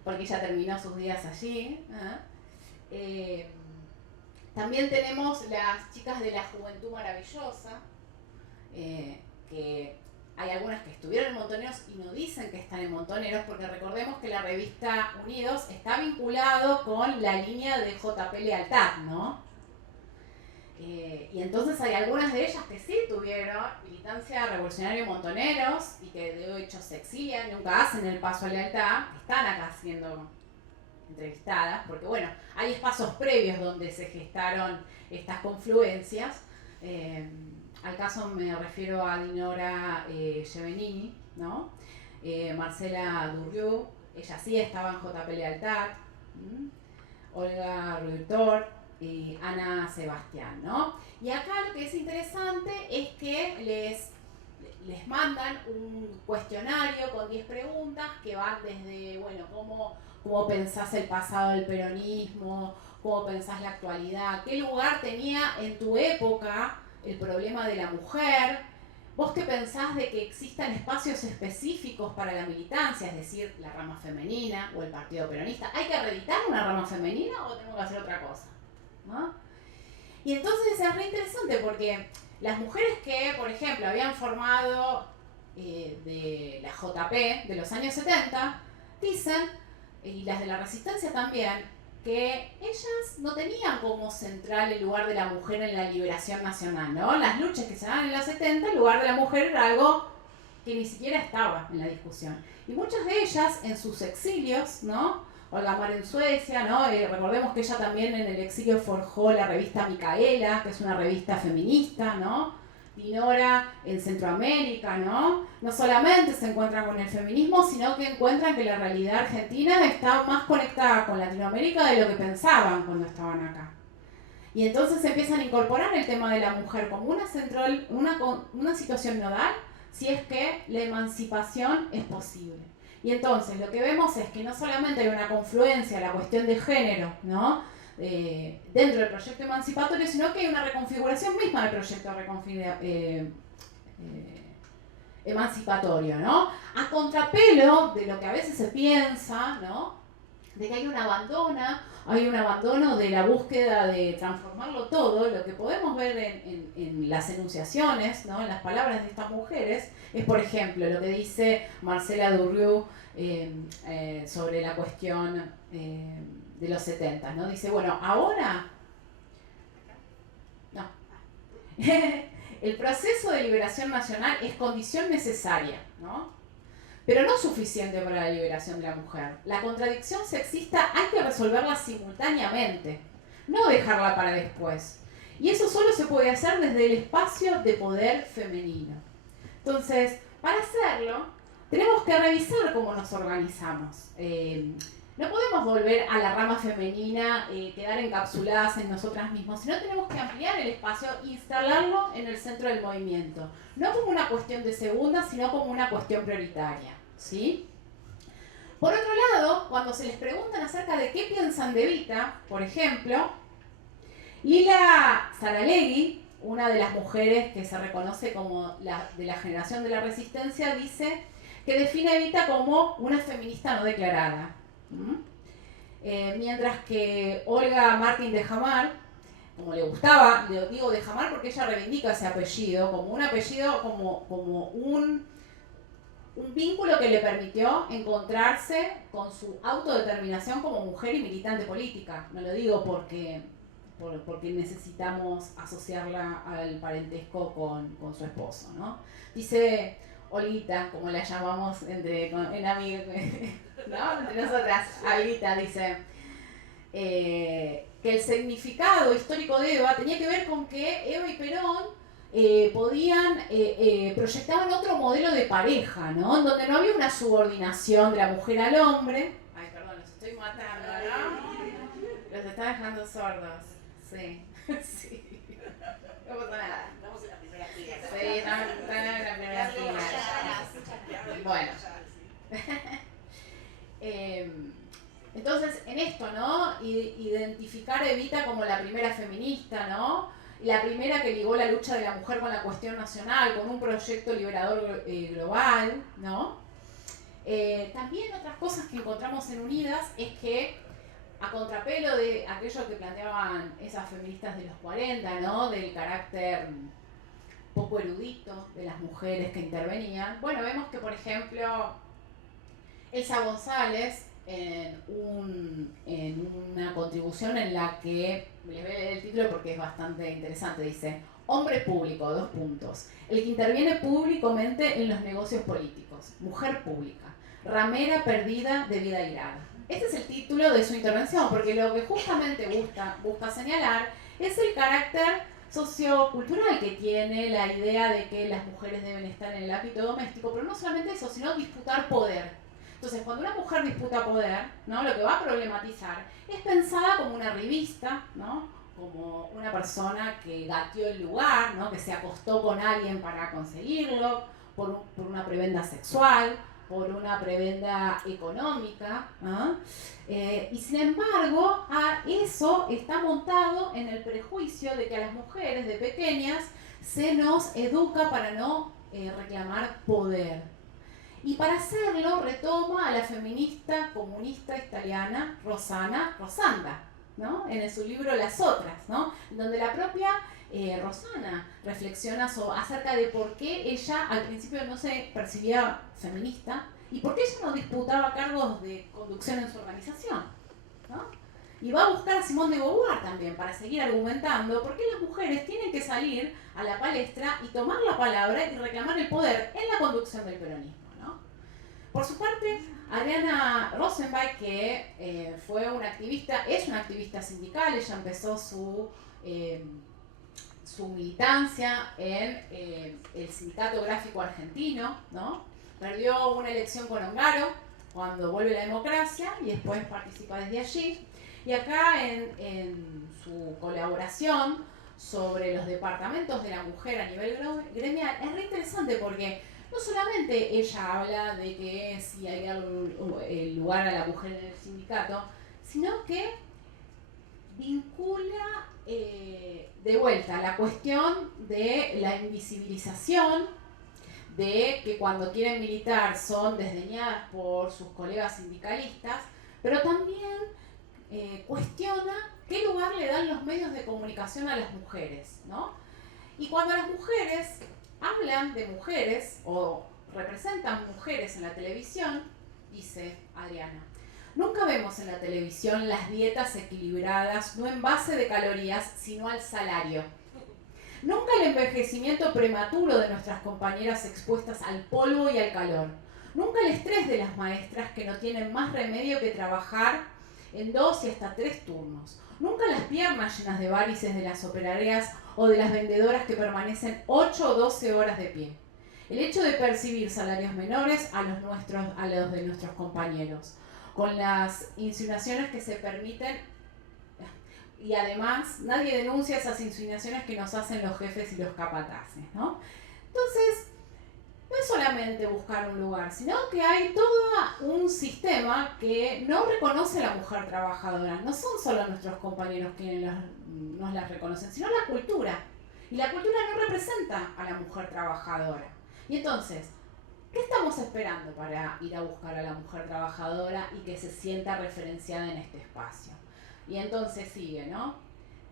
porque ella terminó sus días allí. También tenemos las chicas de la Juventud Maravillosa, que hay algunas que estuvieron en Montoneros y no dicen que están en Montoneros, porque recordemos que la revista Unidos está vinculado con la línea de JP Lealtad, ¿no? Y entonces hay algunas de ellas que sí tuvieron militancia revolucionaria en Montoneros y que de hecho se exilian, nunca hacen el paso a Lealtad, están acá siendo entrevistadas, porque bueno, hay espacios previos donde se gestaron estas confluencias. Al caso me refiero a Dinora Gevenini, ¿no? Marcela Durrieu, ella sí estaba en JP Lealtad, Olga Ruitor y Ana Sebastián, ¿no? Y acá lo que es interesante es que les mandan un cuestionario con 10 preguntas que van desde, bueno, cómo pensás el pasado del peronismo, cómo pensás la actualidad, qué lugar tenía en tu época el problema de la mujer, ¿Vos qué pensás de que existan espacios específicos para la militancia, es decir, la rama femenina o el Partido Peronista? ¿Hay que reeditar una rama femenina o tenemos que hacer otra cosa? ¿No? Y entonces es re interesante porque las mujeres que, por ejemplo, habían formado de la JP de los años 70, dicen, y las de la resistencia también, que ellas no tenían como central el lugar de la mujer en la liberación nacional, ¿no? Las luchas que se daban en los 70, el lugar de la mujer era algo que ni siquiera estaba en la discusión. Y muchas de ellas en sus exilios, ¿no? Olga Mar en Suecia, ¿no? Recordemos que ella también en el exilio forjó la revista Micaela, que es una revista feminista, ¿no? Dinora en Centroamérica, ¿no? No solamente se encuentran con el feminismo, sino que encuentran que la realidad argentina está más conectada con Latinoamérica de lo que pensaban cuando estaban acá. Y entonces empiezan a incorporar el tema de la mujer como una central, una situación nodal, si es que la emancipación es posible. Y entonces lo que vemos es que no solamente hay una confluencia, la cuestión de género, ¿no? Dentro del proyecto emancipatorio, sino que hay una reconfiguración misma del proyecto emancipatorio, ¿no? A contrapelo de lo que a veces se piensa, ¿no? De que hay un abandono de la búsqueda de transformarlo todo. Lo que podemos ver en las enunciaciones, ¿no? En las palabras de estas mujeres, es por ejemplo lo que dice Marcela Durrieu sobre la cuestión de los 70, ¿no? Dice, bueno, ahora no. El proceso de liberación nacional es condición necesaria, ¿no? Pero no suficiente para la liberación de la mujer. La contradicción sexista hay que resolverla simultáneamente, no dejarla para después. Y eso solo se puede hacer desde el espacio de poder femenino. Entonces, para hacerlo, tenemos que revisar cómo nos organizamos. No podemos volver a la rama femenina, quedar encapsuladas en nosotras mismas, sino tenemos que ampliar el espacio e instalarlo en el centro del movimiento. No como una cuestión de segunda, sino como una cuestión prioritaria, ¿sí? Por otro lado, cuando se les preguntan acerca de qué piensan de Evita, por ejemplo, Lila Saralegui, una de las mujeres que se reconoce como de la generación de la resistencia, dice que define a Evita como una feminista no declarada. Mientras que Olga Martín de Jamar, como le gustaba, le digo de Jamar porque ella reivindica ese apellido como un apellido, como un vínculo que le permitió encontrarse con su autodeterminación como mujer y militante política. No lo digo porque necesitamos asociarla al parentesco con su esposo, ¿no? Dice Olguita, como la llamamos en amigos, ¿no? Entre nosotras, Olguita dice que el significado histórico de Eva tenía que ver con que Eva y Perón proyectaban otro modelo de pareja, ¿no? En donde no había una subordinación de la mujer al hombre. Ay, perdón, los estoy matando, ¿no? Los está dejando sordos. Sí, sí. No pasa nada. Estamos en la primera fila. Sí, están en la primera fila. Bueno. Entonces, en esto, ¿no? Identificar a Evita como la primera feminista, ¿no? La primera que ligó la lucha de la mujer con la cuestión nacional, con un proyecto liberador global, ¿no? También otras cosas que encontramos en Unidas es que, a contrapelo de aquello que planteaban esas feministas de los 40, ¿no? Del carácter poco erudito de las mujeres que intervenían, bueno, vemos que, por ejemplo, Elsa González, en una contribución en la que, les voy a leer el título porque es bastante interesante, dice: hombre público, 2 puntos, el que interviene públicamente en los negocios políticos, mujer pública, ramera perdida de vida airada. Este es el título de su intervención, porque lo que justamente busca señalar es el carácter sociocultural que tiene la idea de que las mujeres deben estar en el ámbito doméstico, pero no solamente eso, sino disputar poder. Entonces, cuando una mujer disputa poder, ¿no? Lo que va a problematizar es pensada como una revista, ¿no? Como una persona que gateó el lugar, ¿no? Que se acostó con alguien para conseguirlo, por una prebenda sexual, por una prebenda económica, ¿no? Y sin embargo, eso está montado en el prejuicio de que a las mujeres de pequeñas se nos educa para no reclamar poder. Y para hacerlo retoma a la feminista comunista italiana Rosanda, ¿no? En su libro Las Otras, ¿no? Donde la propia Rosana reflexiona acerca de por qué ella al principio no se percibía feminista y por qué ella no disputaba cargos de conducción en su organización, ¿no? Y va a buscar a Simone de Beauvoir también para seguir argumentando por qué las mujeres tienen que salir a la palestra y tomar la palabra y reclamar el poder en la conducción del peronismo, ¿no? Por su parte, Adriana Rosenbach, que fue una activista, es una activista sindical, ella empezó su militancia en el Sindicato Gráfico Argentino, ¿no? Perdió una elección con Ongaro cuando vuelve la democracia y después participa desde allí. Y acá en su colaboración sobre los departamentos de la mujer a nivel gremial es re interesante porque no solamente ella habla de que si hay el lugar a la mujer en el sindicato, sino que vincula de vuelta la cuestión de la invisibilización, de que cuando quieren militar son desdeñadas por sus colegas sindicalistas, pero también cuestiona qué lugar le dan los medios de comunicación a las mujeres, ¿no? Y cuando las mujeres hablan de mujeres o representan mujeres en la televisión, dice Adriana, nunca vemos en la televisión las dietas equilibradas, no en base de calorías, sino al salario. Nunca el envejecimiento prematuro de nuestras compañeras expuestas al polvo y al calor. Nunca el estrés de las maestras que no tienen más remedio que trabajar en 2 y hasta 3 turnos. Nunca las piernas llenas de varices de las operadoras o de las vendedoras que permanecen 8 o 12 horas de pie. El hecho de percibir salarios menores a los de nuestros compañeros, con las insinuaciones que se permiten, y además nadie denuncia esas insinuaciones que nos hacen los jefes y los capataces, ¿no? Entonces, no es solamente buscar un lugar, sino que hay todo un sistema que no reconoce a la mujer trabajadora. No son solo nuestros compañeros quienes nos las reconocen, sino la cultura. Y la cultura no representa a la mujer trabajadora. Y entonces, ¿qué estamos esperando para ir a buscar a la mujer trabajadora y que se sienta referenciada en este espacio? Y entonces sigue, ¿no?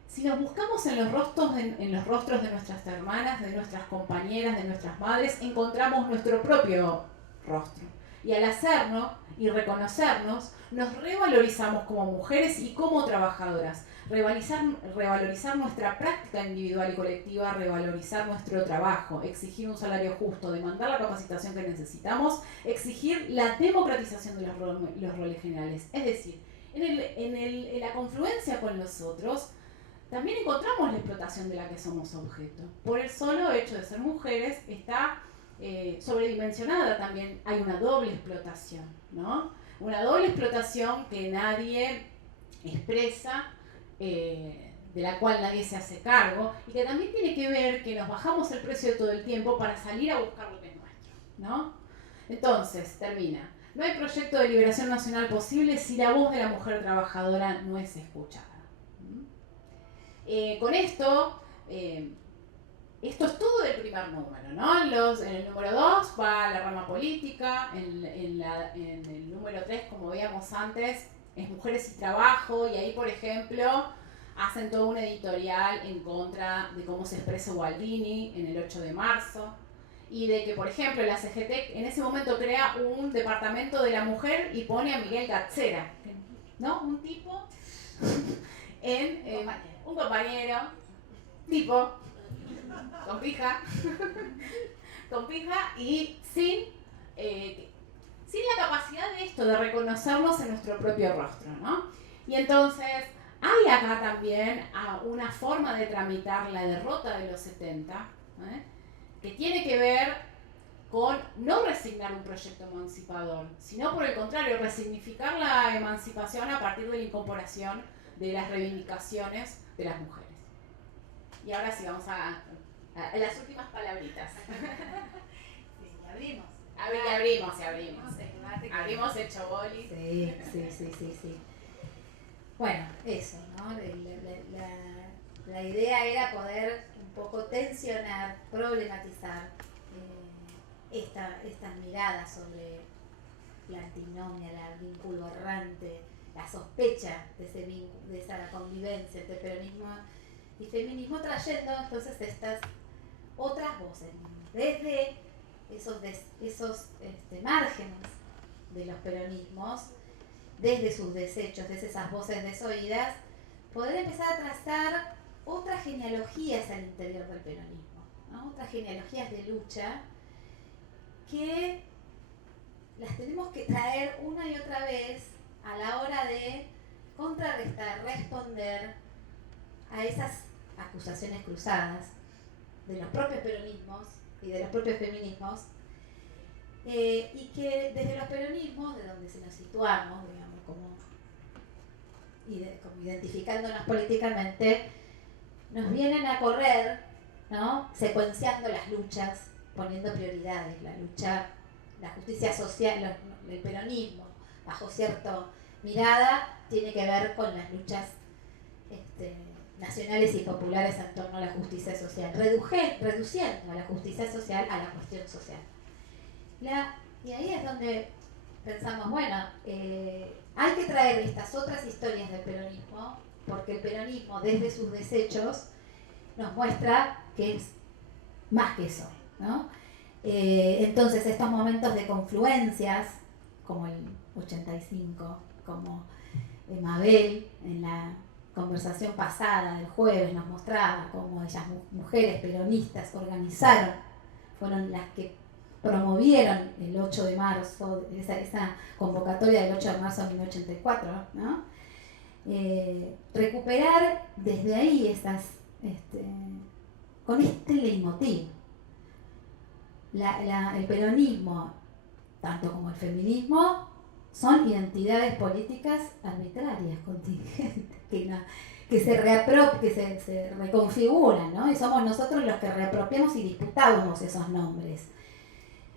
Si nos buscamos en los rostros de nuestras hermanas, de nuestras compañeras, de nuestras madres, encontramos nuestro propio rostro. Y al hacernos y reconocernos, nos revalorizamos como mujeres y como trabajadoras. Revalorizar nuestra práctica individual y colectiva, revalorizar nuestro trabajo, exigir un salario justo, demandar la capacitación que necesitamos, exigir la democratización de los roles generales. Es decir, en la confluencia con los otros, también encontramos la explotación de la que somos objeto. Por el solo hecho de ser mujeres está sobredimensionada también. Hay una doble explotación, ¿no? Una doble explotación que nadie expresa, de la cual nadie se hace cargo, y que también tiene que ver que nos bajamos el precio todo el tiempo para salir a buscar lo que es nuestro, ¿no? Entonces, termina. No hay proyecto de liberación nacional posible si la voz de la mujer trabajadora no es escuchada. Con esto, esto es todo del primer número, ¿no? En el número 2 va la rama política, en el número 3, como veíamos antes, es mujeres y trabajo, y ahí, por ejemplo, hacen todo un editorial en contra de cómo se expresa Gualdini en el 8 de marzo, y de que, por ejemplo, la CGT en ese momento crea un departamento de la mujer y pone a Miguel Gatzera, ¿no? Un tipo un compañero, tipo, con pija, y sin la capacidad de esto, de reconocernos en nuestro propio rostro, ¿no? Y entonces hay acá también una forma de tramitar la derrota de los 70, que tiene que ver con no resignar un proyecto emancipador, sino por el contrario, resignificar la emancipación a partir de la incorporación de las reivindicaciones de las mujeres. Y ahora sí, vamos a las últimas palabritas. Sí, abrimos. Abrimos el Choboli. Sí. Bueno, eso, ¿no? La idea era poder un poco tensionar, problematizar estas miradas sobre la antinomia, el vínculo errante, la sospecha de ese vínculo, de esa convivencia entre peronismo y feminismo, trayendo entonces estas otras voces, desde esos márgenes de los peronismos, desde sus desechos, desde esas voces desoídas, poder empezar a trazar otras genealogías al interior del peronismo, ¿no? Otras genealogías de lucha que las tenemos que traer una y otra vez a la hora de contrarrestar, responder a esas acusaciones cruzadas de los propios peronismos y de los propios feminismos, y que desde los peronismos, de donde se nos situamos, digamos, como identificándonos políticamente, nos vienen a correr, ¿no? Secuenciando las luchas, poniendo prioridades, la lucha, la justicia social, el peronismo, bajo cierta mirada, tiene que ver con las luchas nacionales y populares en torno a la justicia social, reduciendo a la justicia social a la cuestión social. Y ahí es donde pensamos, bueno, hay que traer estas otras historias del peronismo, porque el peronismo desde sus desechos nos muestra que es más que eso, ¿no? Entonces estos momentos de confluencias, como el 85, como Mabel en la conversación pasada del jueves nos mostraba cómo ellas mujeres peronistas organizaron, fueron las que promovieron el 8 de marzo, esa convocatoria del 8 de marzo de 1984, ¿no? Recuperar desde ahí con este leitmotiv. El peronismo, tanto como el feminismo, son identidades políticas arbitrarias, contingentes, que se reconfiguran, ¿no? Y somos nosotros los que reapropiamos y disputamos esos nombres.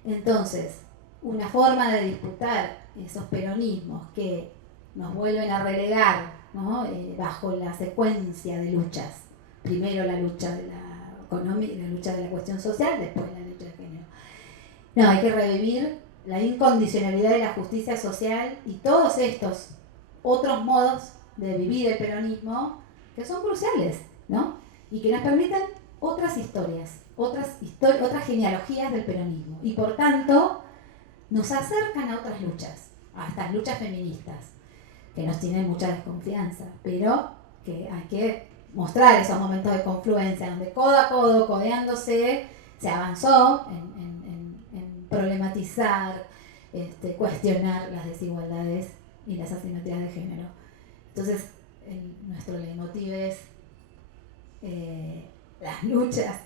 Entonces, una forma de disputar esos peronismos que nos vuelven a relegar, ¿no? Bajo la secuencia de luchas. Primero la lucha de la economía, la lucha de la cuestión social, después la lucha de género. No, hay que revivir la incondicionalidad de la justicia social y todos estos otros modos de vivir el peronismo que son cruciales, ¿no? Y que nos permiten otras historias, otras genealogías del peronismo. Y por tanto, nos acercan a otras luchas, a estas luchas feministas, que nos tienen mucha desconfianza, pero que hay que mostrar esos momentos de confluencia, donde codo a codo, codeándose, se avanzó en problematizar, cuestionar las desigualdades y las asimetrías de género. Entonces, nuestro leitmotiv es las luchas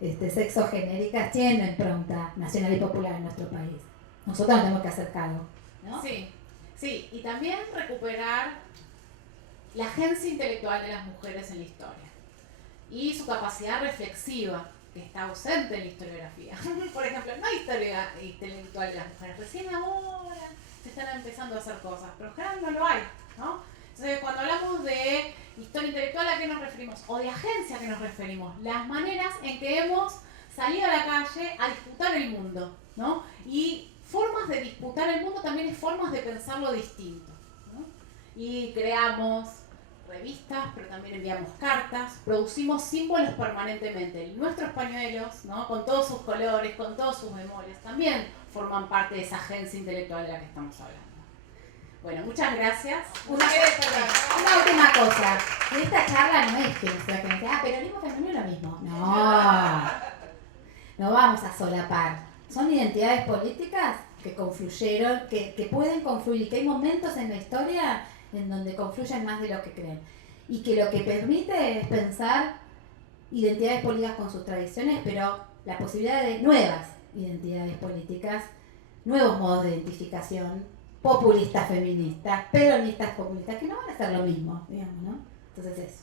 sexogenéricas tienen impronta nacional y popular en nuestro país. Nosotros nos tenemos que hacer cargo, ¿no? Sí, sí, y también recuperar la agencia intelectual de las mujeres en la historia y su capacidad reflexiva, que está ausente en la historiografía. Por ejemplo, no hay historia intelectual de las mujeres, recién ahora se están empezando a hacer cosas, pero en general no lo hay, ¿no? Entonces, cuando hablamos de historia intelectual, ¿a qué nos referimos? O de agencia, ¿a qué nos referimos? Las maneras en que hemos salido a la calle a disputar el mundo, ¿no? Y formas de disputar el mundo también es formas de pensarlo distinto, ¿no? Y creamos revistas, pero también enviamos cartas, producimos símbolos permanentemente. Nuestros pañuelos, ¿no? Con todos sus colores, con todos sus memorias, también forman parte de esa agencia intelectual de la que estamos hablando. Bueno, muchas gracias. Una última cosa. Esta charla no es que nos sea que peronismo, feminismo es lo mismo. No vamos a solapar. Son identidades políticas que confluyeron, que pueden confluir, y que hay momentos en la historia en donde confluyen más de lo que creen. Y que lo que permite es pensar identidades políticas con sus tradiciones, pero la posibilidad de nuevas identidades políticas, nuevos modos de identificación, populistas feministas, peronistas populistas, que no van a ser lo mismo, digamos, ¿no? Entonces eso.